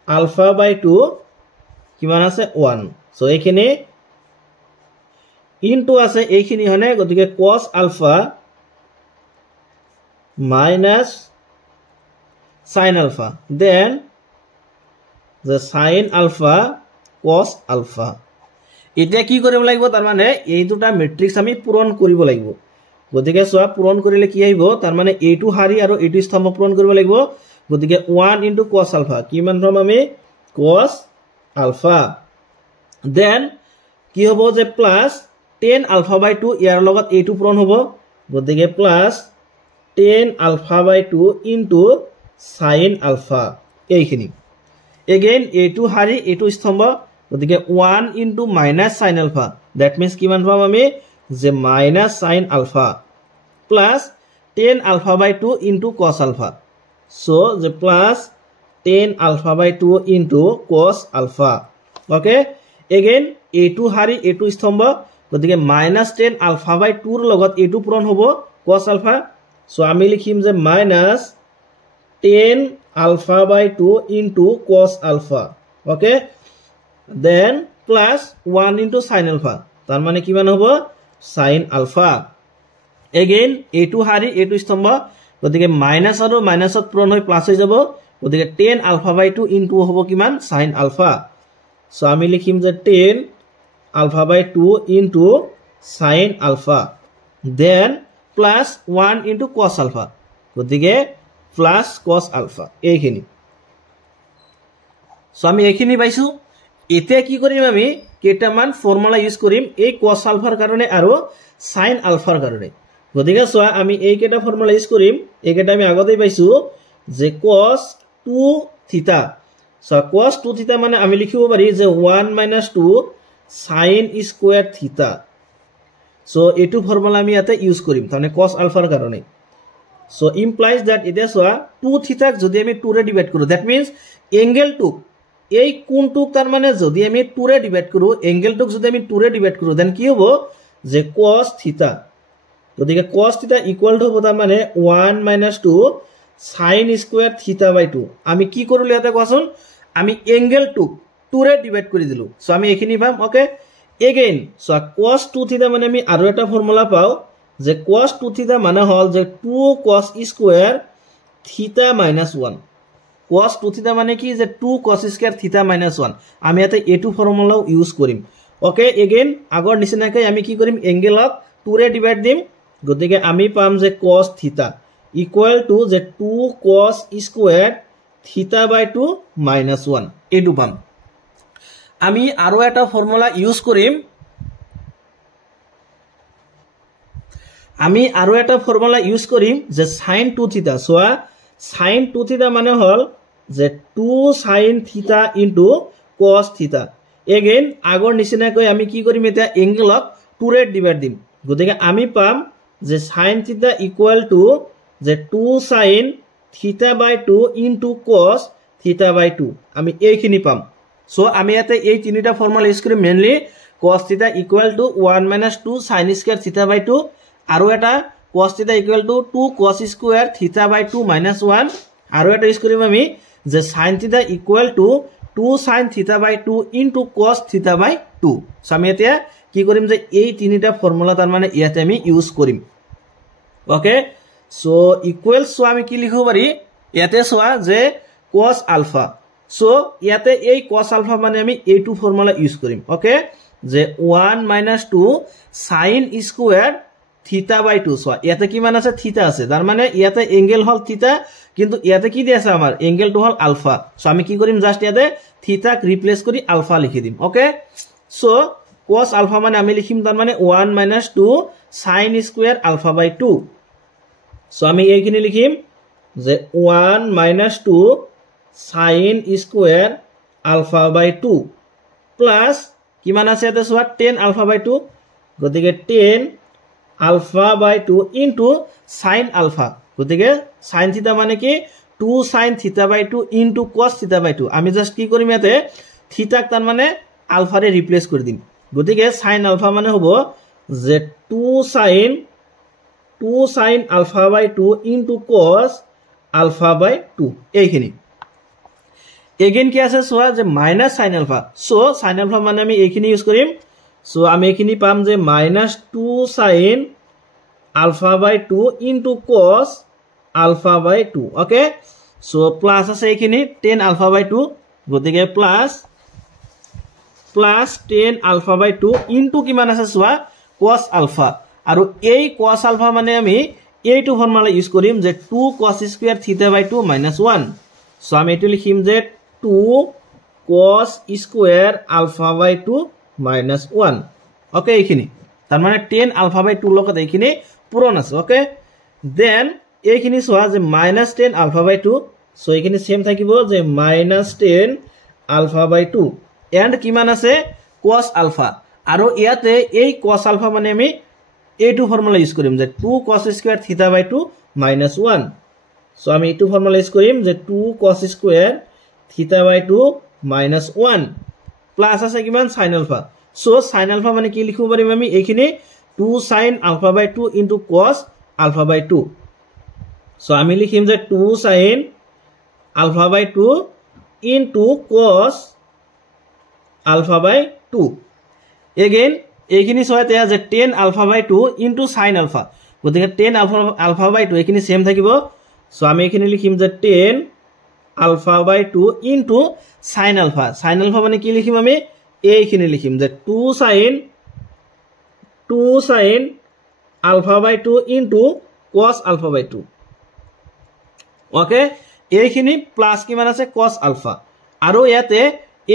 alpha by 2 কিমান আছে 1 সো এইখিনি ইনটু আছে এইখিনি হনে গতিকে cos alpha minus sin alpha then the sin alpha cos alpha এটা কি কৰিব লাগিব তাৰ মানে এই দুটা ম্যাট্ৰিক্স আমি পূৰণ কৰিব লাগিব গতিকে সোৱা পূৰণ কৰিলে কি আহিব তাৰ মানে a2 হাৰি আৰু a2 স্তম্ভ পূৰণ কৰিব লাগিব গতিকে 1 into cos alpha কিমান পাম আমি cos alpha then কি হ'ব যে প্লাস 10 alpha by 2 ইয়াৰ লগত a2 পূৰণ হ'ব গতিকে plus 10 alpha by 2 into sin alpha এইখিনি again a2 হাৰি a2 স্তম্ভ গতিকে 1 into minus sin alpha that means কিমান পাম আমি যে minus sin alpha plus tan alpha by 2 into cos alpha so the plus tan alpha by 2 into cos alpha okay again a2 হাৰি a2 স্তম্ভ গতিকে minus tan alpha by 2 ৰ লগত a2 পূৰণ হ'ব cos alpha so আমি লিখিম যে minus tan alpha by 2 into cos alpha okay then plus 1 into sin alpha তার মানে কিমান হ'ব sin alpha again a2 হাৰি a2 স্তম্ভ গতিকে মাইনাস আৰু মাইনাসত পূৰণ হৈ প্লাস হৈ যাব গতিকে tan alpha by 2 into হ'ব কিমান sin alpha so আমি লিখিম যে tan alpha by 2 into sin alpha then plus 1 into cos alpha গতিকে plus cos alpha এইখিনি so আমি এইখিনি পাইছো এতিয়া কি কৰিম আমি কেইটামান ফৰ্মুলা ইউজ কৰিম এই cos alpha ৰ কাৰণে আৰু sin alpha ৰ কাৰণে গতিকে সোয়া আমি এই কেইটা ফৰ্মুলা ইউজ কৰিম এই কেইটা আমি আগতেই পাইছো যে cos 2 থিটা so cos 2 থিটা মানে আমি লিখিব পাৰি যে 1 - 2 sin স্কয়াৰ থিটা so এটো ফৰ্মুলা আমি ইয়াতে ইউজ কৰিম মানে cos alpha ৰ কাৰণে so implies that it is 2 theta যদি আমি 2 ৰে ডিভাইড কৰো that means angle 2 এই কোণটো তাৰ মানে যদি আমি 2 ৰে ডিভাইড কৰো angle টোক যদি আমি 2 ৰে ডিভাইড কৰো দেন কি হ'ব যে cos theta গতিকে cos theta ইকুয়াল টু হ'ব তাৰ মানে 1 - 2 sin স্কয়াৰ theta by 2 আমি কি কৰিলো ইয়াতে কোৱাচোন আমি angle টোক 2 ৰে ডিভাইড কৰি দিলো সো আমি এখিনি পাম okay again so cos 2 theta মানে আমি আৰু এটা ফৰ্মুলা পাও যে cos 2 theta মানে হল যে 2 cos square theta minus 1 cos 2 theta মানে কি যে 2 cos স্কয়ার theta minus 1 আমি ইয়াতে এটো ফৰ্মুলাও ইউজ কৰিম ওকে again আগৰ নিচিনাকৈ আমি কি কৰিম এঙ্গেলক 2 ৰে ডিভাইড দিম গতিকে আমি পাম যে cos theta ইকুয়াল টু যে 2 cos square theta by 2 minus 1 এটো পাম আমি আৰু এটা ফৰ্মুলা ইউজ কৰিম আমি আৰু এটা ফৰ্মুলা ইউজ কৰিম যে sin 2 থিটা সোয়া sin 2 থিটা মানে হল যে 2 sin থিটা into cos থিটা again আগৰ নিচিনাকৈ আমি কি কৰিম এটা এঙ্গেলক 2 ৰে ডিভাইড দিম গতিকে আমি পাম যে sin থিটা ইকুয়াল টু যে 2 sin থিটা by 2 into cos থিটা by 2 আমি এইখিনি পাম সো আমি ইয়াতে এই তিনিটা ফৰ্মুলা ইউজ কৰিম মেইনলি cos থিটা ইকুয়াল টু 1 - 2 sin স্কয়াৰ থিটা by 2 আৰু এটা cos theta equal to 2 cos square theta by 2 minus 1 আৰু এটা ইউজ কৰিম আমি যে sin theta equal to 2 sin theta by 2 into cos theta by 2 so আমি এতিয়া কি কৰিম যে এই তিনিটা ফৰ্মুলা তাৰ মানে ইয়াতে আমি ইউজ কৰিম ওকে সো ইকুৱেলস সো আমি কি লিখিব পাৰি ইয়াতে সোৱা যে cos alpha সো ইয়াতে এই cos alpha মানে আমি এইটো ফৰ্মুলা ইউজ কৰিম ওকে যে 1 - 2 sin square theta by 2 so ইয়াতে কি মান আছে থিটা আছে তার মানে ইয়াতে এঙ্গেল হল থিটা কিন্তু ইয়াতে কি দিছে আমাৰ এঙ্গেল টু হল আলফা সো আমি কি কৰিম জাস্ট ইয়াতে থিটা ৰিপ্লেস কৰি আলফা লিখি দিম ওকে সো cos আলফা মানে আমি লিখিম তার মানে 1 - 2 sin square alpha by 2 so আমি এইখিনি লিখিম যে 1 - 2 sin square alpha by 2 plus কি মান আছে ইয়াতে সোৱা 10 আলফা by 2 গতিকে 10 alpha by 2 into sin alpha গতিকে sin theta মানে কি 2 sin theta by 2 into cos theta by 2 আমি জাস্ট কি কৰিম ইয়াতে থিটাক তাৰ মানে আলফা ৰে ৰিপ্লেস কৰি দিম গতিকে sin alpha মানে হ'ব যে 2 sin alpha by 2 into cos alpha by 2 এইখিনি again কি আছে সোৱা যে minus sin alpha so sin alpha মানে আমি এইখিনি ইউজ কৰিম so আমি এখিনি পাম যে -2 sin alpha by 2 into cos alpha by 2 okay so plus আছে এখিনি 10 alpha by 2 গতিকে plus 10 alpha by 2 into কিমান আছে সোৱা cos alpha আৰু এই cos alpha মানে আমি এইটো ফৰ্মুলা ইউজ কৰিম যে 2 cos square theta by 2 - 1 so আমি এটো লিখিম যে 2 cos square alpha by 2 minus 1 okay এইখিনি তার মানে 10 alpha by 2 লগত এইখিনি পূৰণ আছে okay then এইখিনি সোৱা যে -10 alpha by 2 সো এইখিনি সেম থাকিব যে -10 আলফা বাই 2 এন্ড কিমান আছে cos আলফা আৰু ইয়াতে এই cos আলফা মানে আমি এইটো ফৰ্মুলা ইউজ কৰিম যে 2 cos স্কয়াৰ থিটা বাই 2 -1 সো আমি এইটো ফৰ্মুলা ইউজ কৰিম যে 2 cos স্কয়াৰ থিটা বাই 2 -1 প্লাস আছে কিমান sin alpha so sin alpha মানে কি লিখিব পাৰিম আমি এইখিনি 2 sin alpha by 2 into cos alpha by 2 so আমি লিখিম যে 2 sin alpha by 2 into cos alpha by 2 again এইখিনি সহায়তে যে 10 alpha by 2 into sin alpha গতিকে 10 আলফা বাই 2 এইখিনি সেম থাকিব সো আমি এইখিনি লিখিম যে 10 alpha by 2 into sin alpha মানে কি লিখিম আমি এইখিনি লিখিম যে 2 sin alpha by 2 into cos alpha by 2 okay এইখিনি প্লাস কিমান আছে cos আলফা আৰু ইয়াতে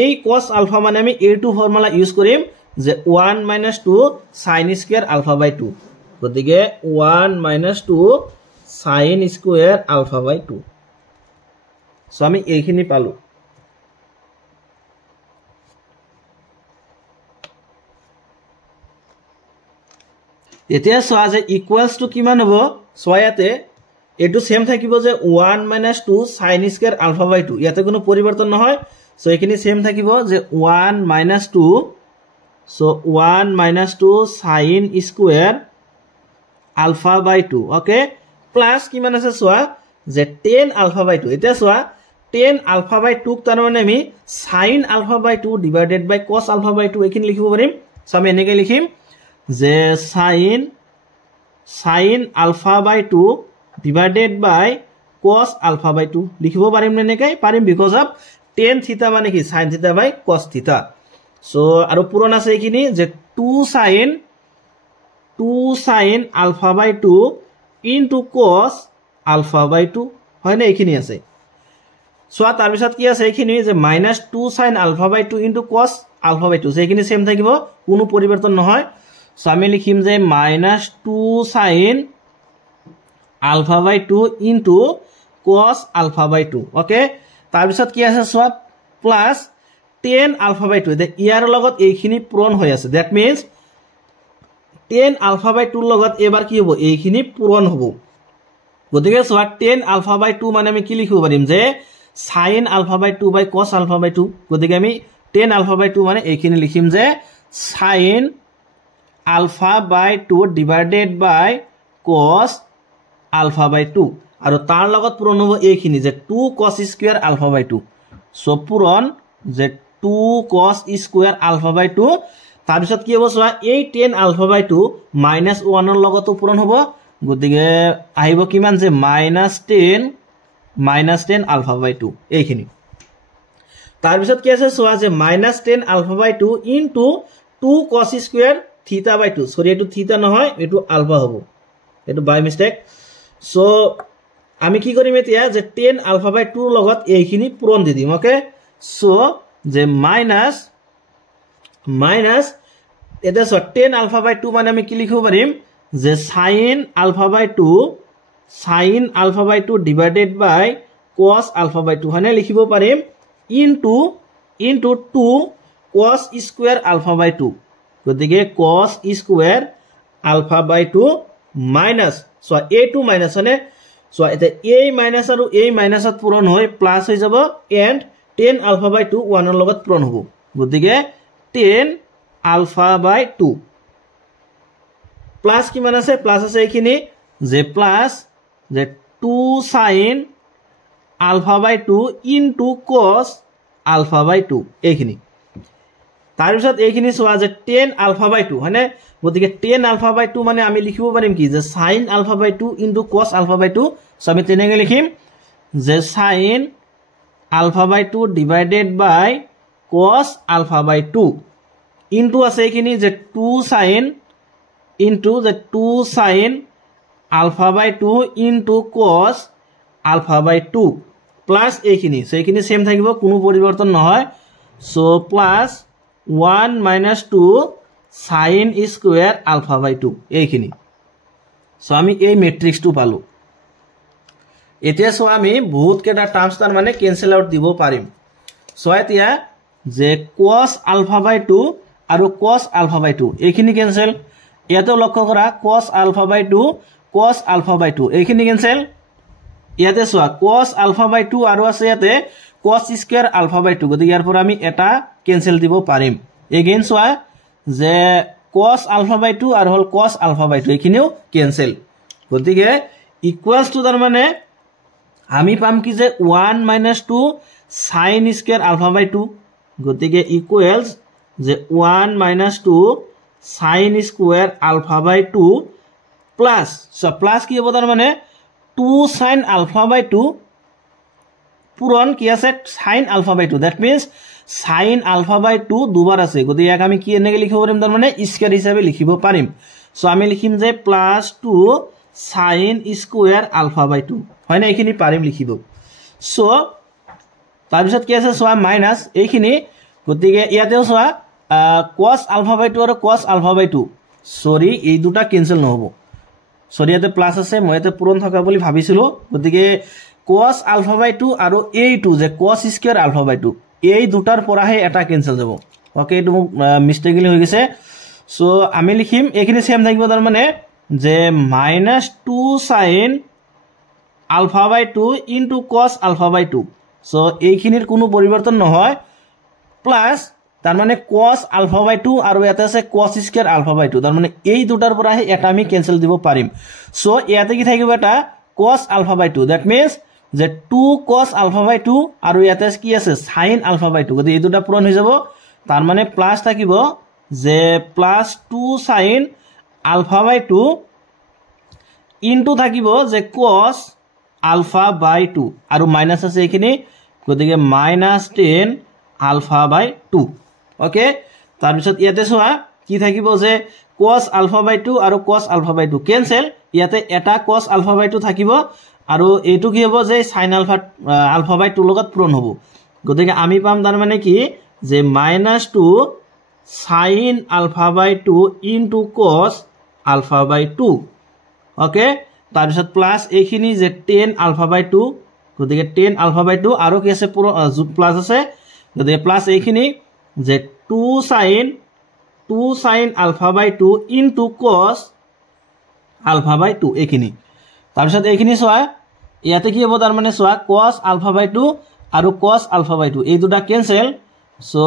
এই cos আলফা মানে আমি এইটো ফৰ্মুলা ইউজ কৰিম যে 1 - 2 sin স্কয়াৰ আলফা বাই 2 গতিকে 1 - 2 sin square alpha by 2 so আমি এইখিনি পালো এতিয়া সোয়া যে ইকুয়ালস টু কিমান হ'ব সোয়াতে এটো সেম থাকিব যে 1 - 2 sin স্কয়াৰ আলফা বাই 2 ইয়াতে কোনো পরিবর্তন নহয় সো এখিনি সেম থাকিব যে 1 - 2 so 1 - 2 sin square alpha by 2 okay plus কিমান আছে সোয়া যে 10 আলফা বাই 2 এটা সোয়া 10 আলফা বাই 2 তার মানে আমি sin alpha by 2 divided by cos alpha by 2 এখিনি লিখিব পাৰিম সো আমি এনেকৈ লিখিম যে sin alpha by 2 divided by cos alpha by 2 লিখিব পাৰিম নে নেকৈ পাৰিম বিকজ অফ tan থিটা মানে কি sin থিটা বাই cos থিটা সো আৰু পুৰণ আছে এখিনি যে 2 sin alpha by 2 into cos alpha by 2 হয় না এখিনি আছে সো তাৰ পিছত কি আছে এখিনি যে -2 sin alpha by 2 into cos alpha by 2 সেইখিনি সেম থাকিব কোনো পরিবর্তন নহয় সো আমি লিখিম যে -2 sin alpha by 2 into cos alpha by 2 okay তাৰ পিছত কি আছে সব প্লাস 10 আলফা বাই 2 ইয়াৰ লগত এইখিনি পূৰণ হৈ আছে দ্যাট মিন্স 10 আলফা বাই 2 লগত এবাৰ কি হ'ব এইখিনি পূৰণ হ'ব গতিকে সোয়া 10 আলফা বাই 2 মানে আমি কি লিখিব পাৰিম যে sin alpha by 2 by cos alpha by 2 গতিকে আমি 10 আলফা বাই 2 মানে এইখিনি লিখিম যে sin alpha by 2 divided by cos alpha by 2 আৰু তাৰ লগত পূৰণ হ'ব এইখিনি যে 2 cos square alpha by 2 so পূৰণ যে 2 cos স্কয়াৰ আলফা বাই 2 তাৰ পিছত কি হ'ব সোয়া এই 10 আলফা বাই 2 -1 ৰ লগতো পূৰণ হ'ব গতিকে আহিব কিমান যে -10 আলফা বাই 2 এইখিনি তাৰ পিছত কি আছে সোয়া যে -10 alpha by 2 into 2 cos square থিটা বাই 2 সরি এটো থিটা নহয় এটো আলফা হ'ব এটো বাই মিস্টেক সো আমি কি কৰিম এতিয়া যে 10 আলফা বাই 2 লগত এইখিনি পূৰণ দি দিম ওকে সো যে মাইনাস এটা সো 10 আলফা বাই 2 মানে আমি কি লিখিব পাৰিম যে sin alpha by 2 divided by cos alpha by 2 হনে লিখিব পাৰিম into 2 cos square alpha by 2 গতিকে cos square alpha by 2 minus so a2 minus হনে সো এটা a মাইনাস আৰু a মাইনাসত পূৰণ হৈ প্লাস হৈ যাব এন্ড 10 আলফা বাই 2 1 ৰ লগত পূৰণ হ'ব গতিকে 10 আলফা বাই 2 প্লাস কিমান আছে প্লাস আছে এইখিনি যে প্লাস যে 2 sin alpha by 2 into cos alpha by 2 এইখিনি তাৰ পিছত এইখিনি সোয়া যে 10 আলফা বাই 2 হয়নে গতিকে 10 আলফা বাই 2 মানে আমি লিখিব পাৰিম কি যে sin alpha by 2 into cos alpha by 2 so আমি তেনেকৈ লিখিম যে sin alpha by 2 divided by cos alpha by 2 into আছে এইখিনি যে 2 sin ইনটু যে 2 sin alpha by 2 into cos alpha by 2 plus এইখিনি সো এইখিনি সেম থাকিব কোনো পরিবর্তন নহয় so plus 1 - 2 sin square alpha by 2 এইখিনি সো আমি এই ম্যাট্ৰিক্সটো পালো এতিয়া সো আমি বহুত কেটা টার্মস তার মানে ক্যান্সেল আউট দিব পারিম সো এতিয়া যে cos alpha by 2 আৰু cos alpha by 2 এইখিনি ক্যান্সেল ইয়াতে লক্ষ্য কৰা cos alpha by 2 cos alpha by 2 এইখিনি ক্যান্সেল ইয়াতে সোয়া cos alpha by 2 আৰু আছে ইয়াতে cos square alpha by 2 গতি ইয়াৰ পৰা আমি এটা ক্যান্সেল দিব পাৰিম এগেইন সোয়া যে cos alpha by 2 আৰু হল cos alpha by 2 এইখিনিও ক্যান্সেল গতিকে ইকুয়ালস টু তাৰ মানে আমি পাম কি যে 1 - 2 sin square alpha by 2 গতিকে ইকুয়ালস যে 1 - 2 sin square alpha by 2 plus so plus কি হ'ব তাৰ মানে 2 sin alpha by 2 পূরণ কি আছে sin alpha by 2 that means sin alpha by 2 দুবার আছে গতি ইয়াক আমি কি এনেকে লিখিব পাৰিম তাৰ মানে স্কয়াৰ হিচাপে লিখিব পাৰিম সো আমি লিখিম যে +2 sin square alpha by 2 হয় না এইখিনি পাৰিম লিখিব সো তাৰ পিছত কি আছে সোয়া মাইনাস এইখিনি গতিকে ইয়াতেও সোয়া cos alpha by 2 আৰু cos alpha by 2 সরি এই দুটা ক্যান্সেল নহব সরি ইয়াতে প্লাস আছে মই ইয়াতে পূরণ থকা বুলি ভাবিছিলো গতিকে cos alpha by 2 আৰু এই2 যে cos square alpha by 2 এই দুটাৰ পৰাহে এটা ক্যান্সেল যাব ওকে এটো মিস্টেকলি হৈ গৈছে সো আমি লিখিম এইখিনি সেম থাকিব তাৰ মানে যে -2 sin alpha by 2 into cos alpha by 2 so এইখিনিৰ কোনো পৰিৱৰ্তন নহয় প্লাস তাৰ মানে cos alpha by 2 আৰু ইয়াতে আছে cos square alpha by 2 তাৰ মানে এই দুটাৰ পৰাহে এটা আমি ক্যান্সেল দিব পাৰিম সো ইয়াতে কি থাকিব এটা cos alpha by 2 that means যে 2 cos alpha by 2 আৰু ইয়াতে কি আছে sin alpha by 2 গতি এই দুটা পূরণ হৈ যাব তার মানে প্লাস থাকিব যে +2 sin alpha by 2 ইনটু থাকিব যে cos alpha by 2 আৰু মাইনাস আছে এইখিনি গতিকে -10 alpha by 2 ওকে তার পিছত ইয়াতে সোয়া কি থাকিব যে cos alpha by 2 আৰু cos alpha by 2 ক্যান্সেল ইয়াতে এটা cos alpha by 2 থাকিব আৰু এইটো কি হ'ব যে sin alpha by 2 লগত পূরণ হ'ব গতিকে আমি পাম তাৰ মানে কি যে -2 sin alpha by 2 into cos alpha by 2 okay তাৰ পিছত প্লাস এইখিনি যে 10 alpha by 2 গতিকে 10 alpha by 2 আৰু কি আছে প্লাস আছে গতিকে প্লাস এইখিনি যে 2 sin alpha by 2 into cos alpha by 2 এইখিনি তাৰ পিছত এইখিনি সোয়া ইয়াতে কি হ'ব তাৰ মানে সোয়া cos alpha by 2 আৰু cos alpha by 2 এই দুটা cancel so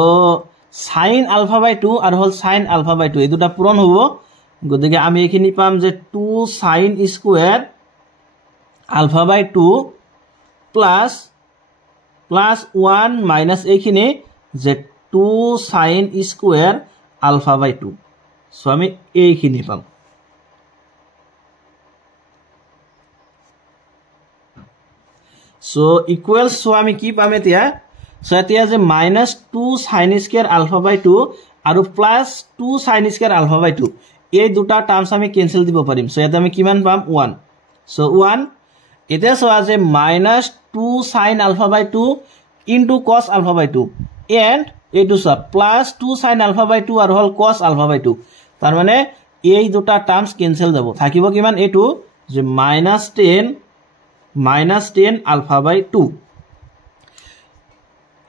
sin alpha by 2 আৰু হল sin alpha by 2 এই দুটা পূরণ হ'ব গতিকে আমি এইখিনি পাম যে 2 sin square alpha by 2 plus 1 minus এইখিনি যে 2 sin square alpha by 2 so আমি এইখিনি পাম সো ইকুয়ালস সো আমি কি পাম এতিয়া সো এতিয়া যে -2 sin square alpha by 2 আৰু +2 sin square alpha by 2 এই দুটা টাৰ্মস আমি ক্যান্সেল দিব পাৰিম সো ইয়াতে আমি কিমান পাম 1 সো 1 এতিয়া সো আছে -2 sin alpha by 2 into cos alpha by 2 and এইটো সো +2 sin alpha by 2 আৰু হল cos alpha by 2 তাৰ মানে এই দুটা টার্মস ক্যান্সেল যাব থাকিব কিমান এইটো যে -10 alpha by 2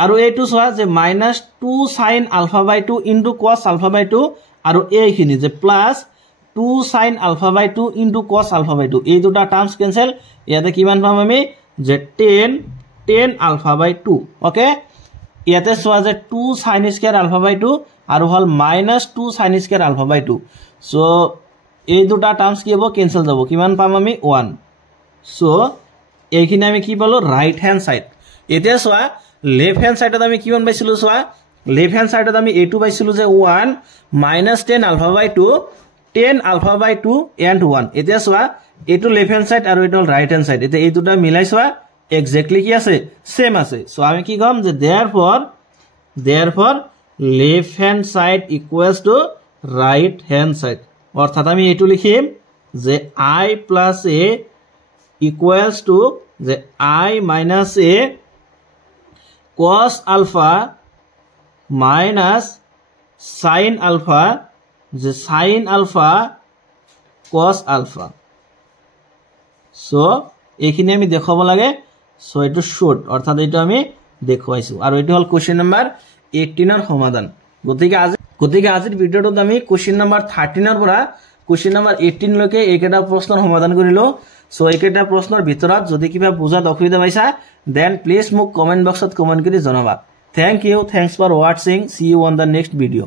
আৰু এইটো সোয়া যে -2 sin alpha by 2 into cos alpha by 2 আৰু এইখিনি যে +2 sin alpha by 2 into cos alpha by 2 এই দুটা টার্মস ক্যান্সেল ইয়াতে কিমান পাম আমি যে 10 alpha by 2 ওকে ইয়াতে সোয়া যে 2 sin square alpha by 2 আৰু হল -2 sin square alpha by 2 so এই দুটা টার্মস কি হ'ব ক্যান্সেল যাব কিমান পাম আমি 1 সো এইখিনি আমি কি পালো রাইট হ্যান্ড সাইড এতিয়া সোয়া লেফট হ্যান্ড সাইডত আমি কিমান পাইছিলো সোয়া লেফট হ্যান্ড সাইডত আমি এইটো পাইছিলো যে 1 -10 alpha by 2 10 alpha by 2 and 1 এতিয়া সোয়া এইটো লেফট হ্যান্ড সাইড আৰু এইটো রাইট হ্যান্ড সাইড এতিয়া এই দুটা মিলাই সোয়া এক্স্যাক্টলি কি আছে সেম আছে সো আমি কি কম যে therefore left hand side equals to right hand side অর্থাৎ আমি এইটো লিখিম যে I plus a equals to the I minus a cos alpha minus sin alpha the sin alpha cos alpha. So এইখিনি আমি দেখাব লাগে সো এটো শুড অর্থাৎ এটা আমি দেখাইছো আর এটা হল কোশ্চেন নাম্বার 18 এর সমাধান গতিকে আজিৰ ভিডিওটোত আমি কোশ্চেন নাম্বাৰ 13 এৰ পৰা কোশ্চেন নাম্বাৰ 18 লৈকে এইকেইটা প্ৰশ্নৰ সমাধান কৰিলো সো এইকেইটা প্ৰশ্নৰ ভিতৰত যদি কিবা বুজাত অসুবিধা পাইছা দেন প্লিজ মোক কমেন্ট বক্সত কমেন্ট কৰি জনাবা thank you thanks for watching see you on the next video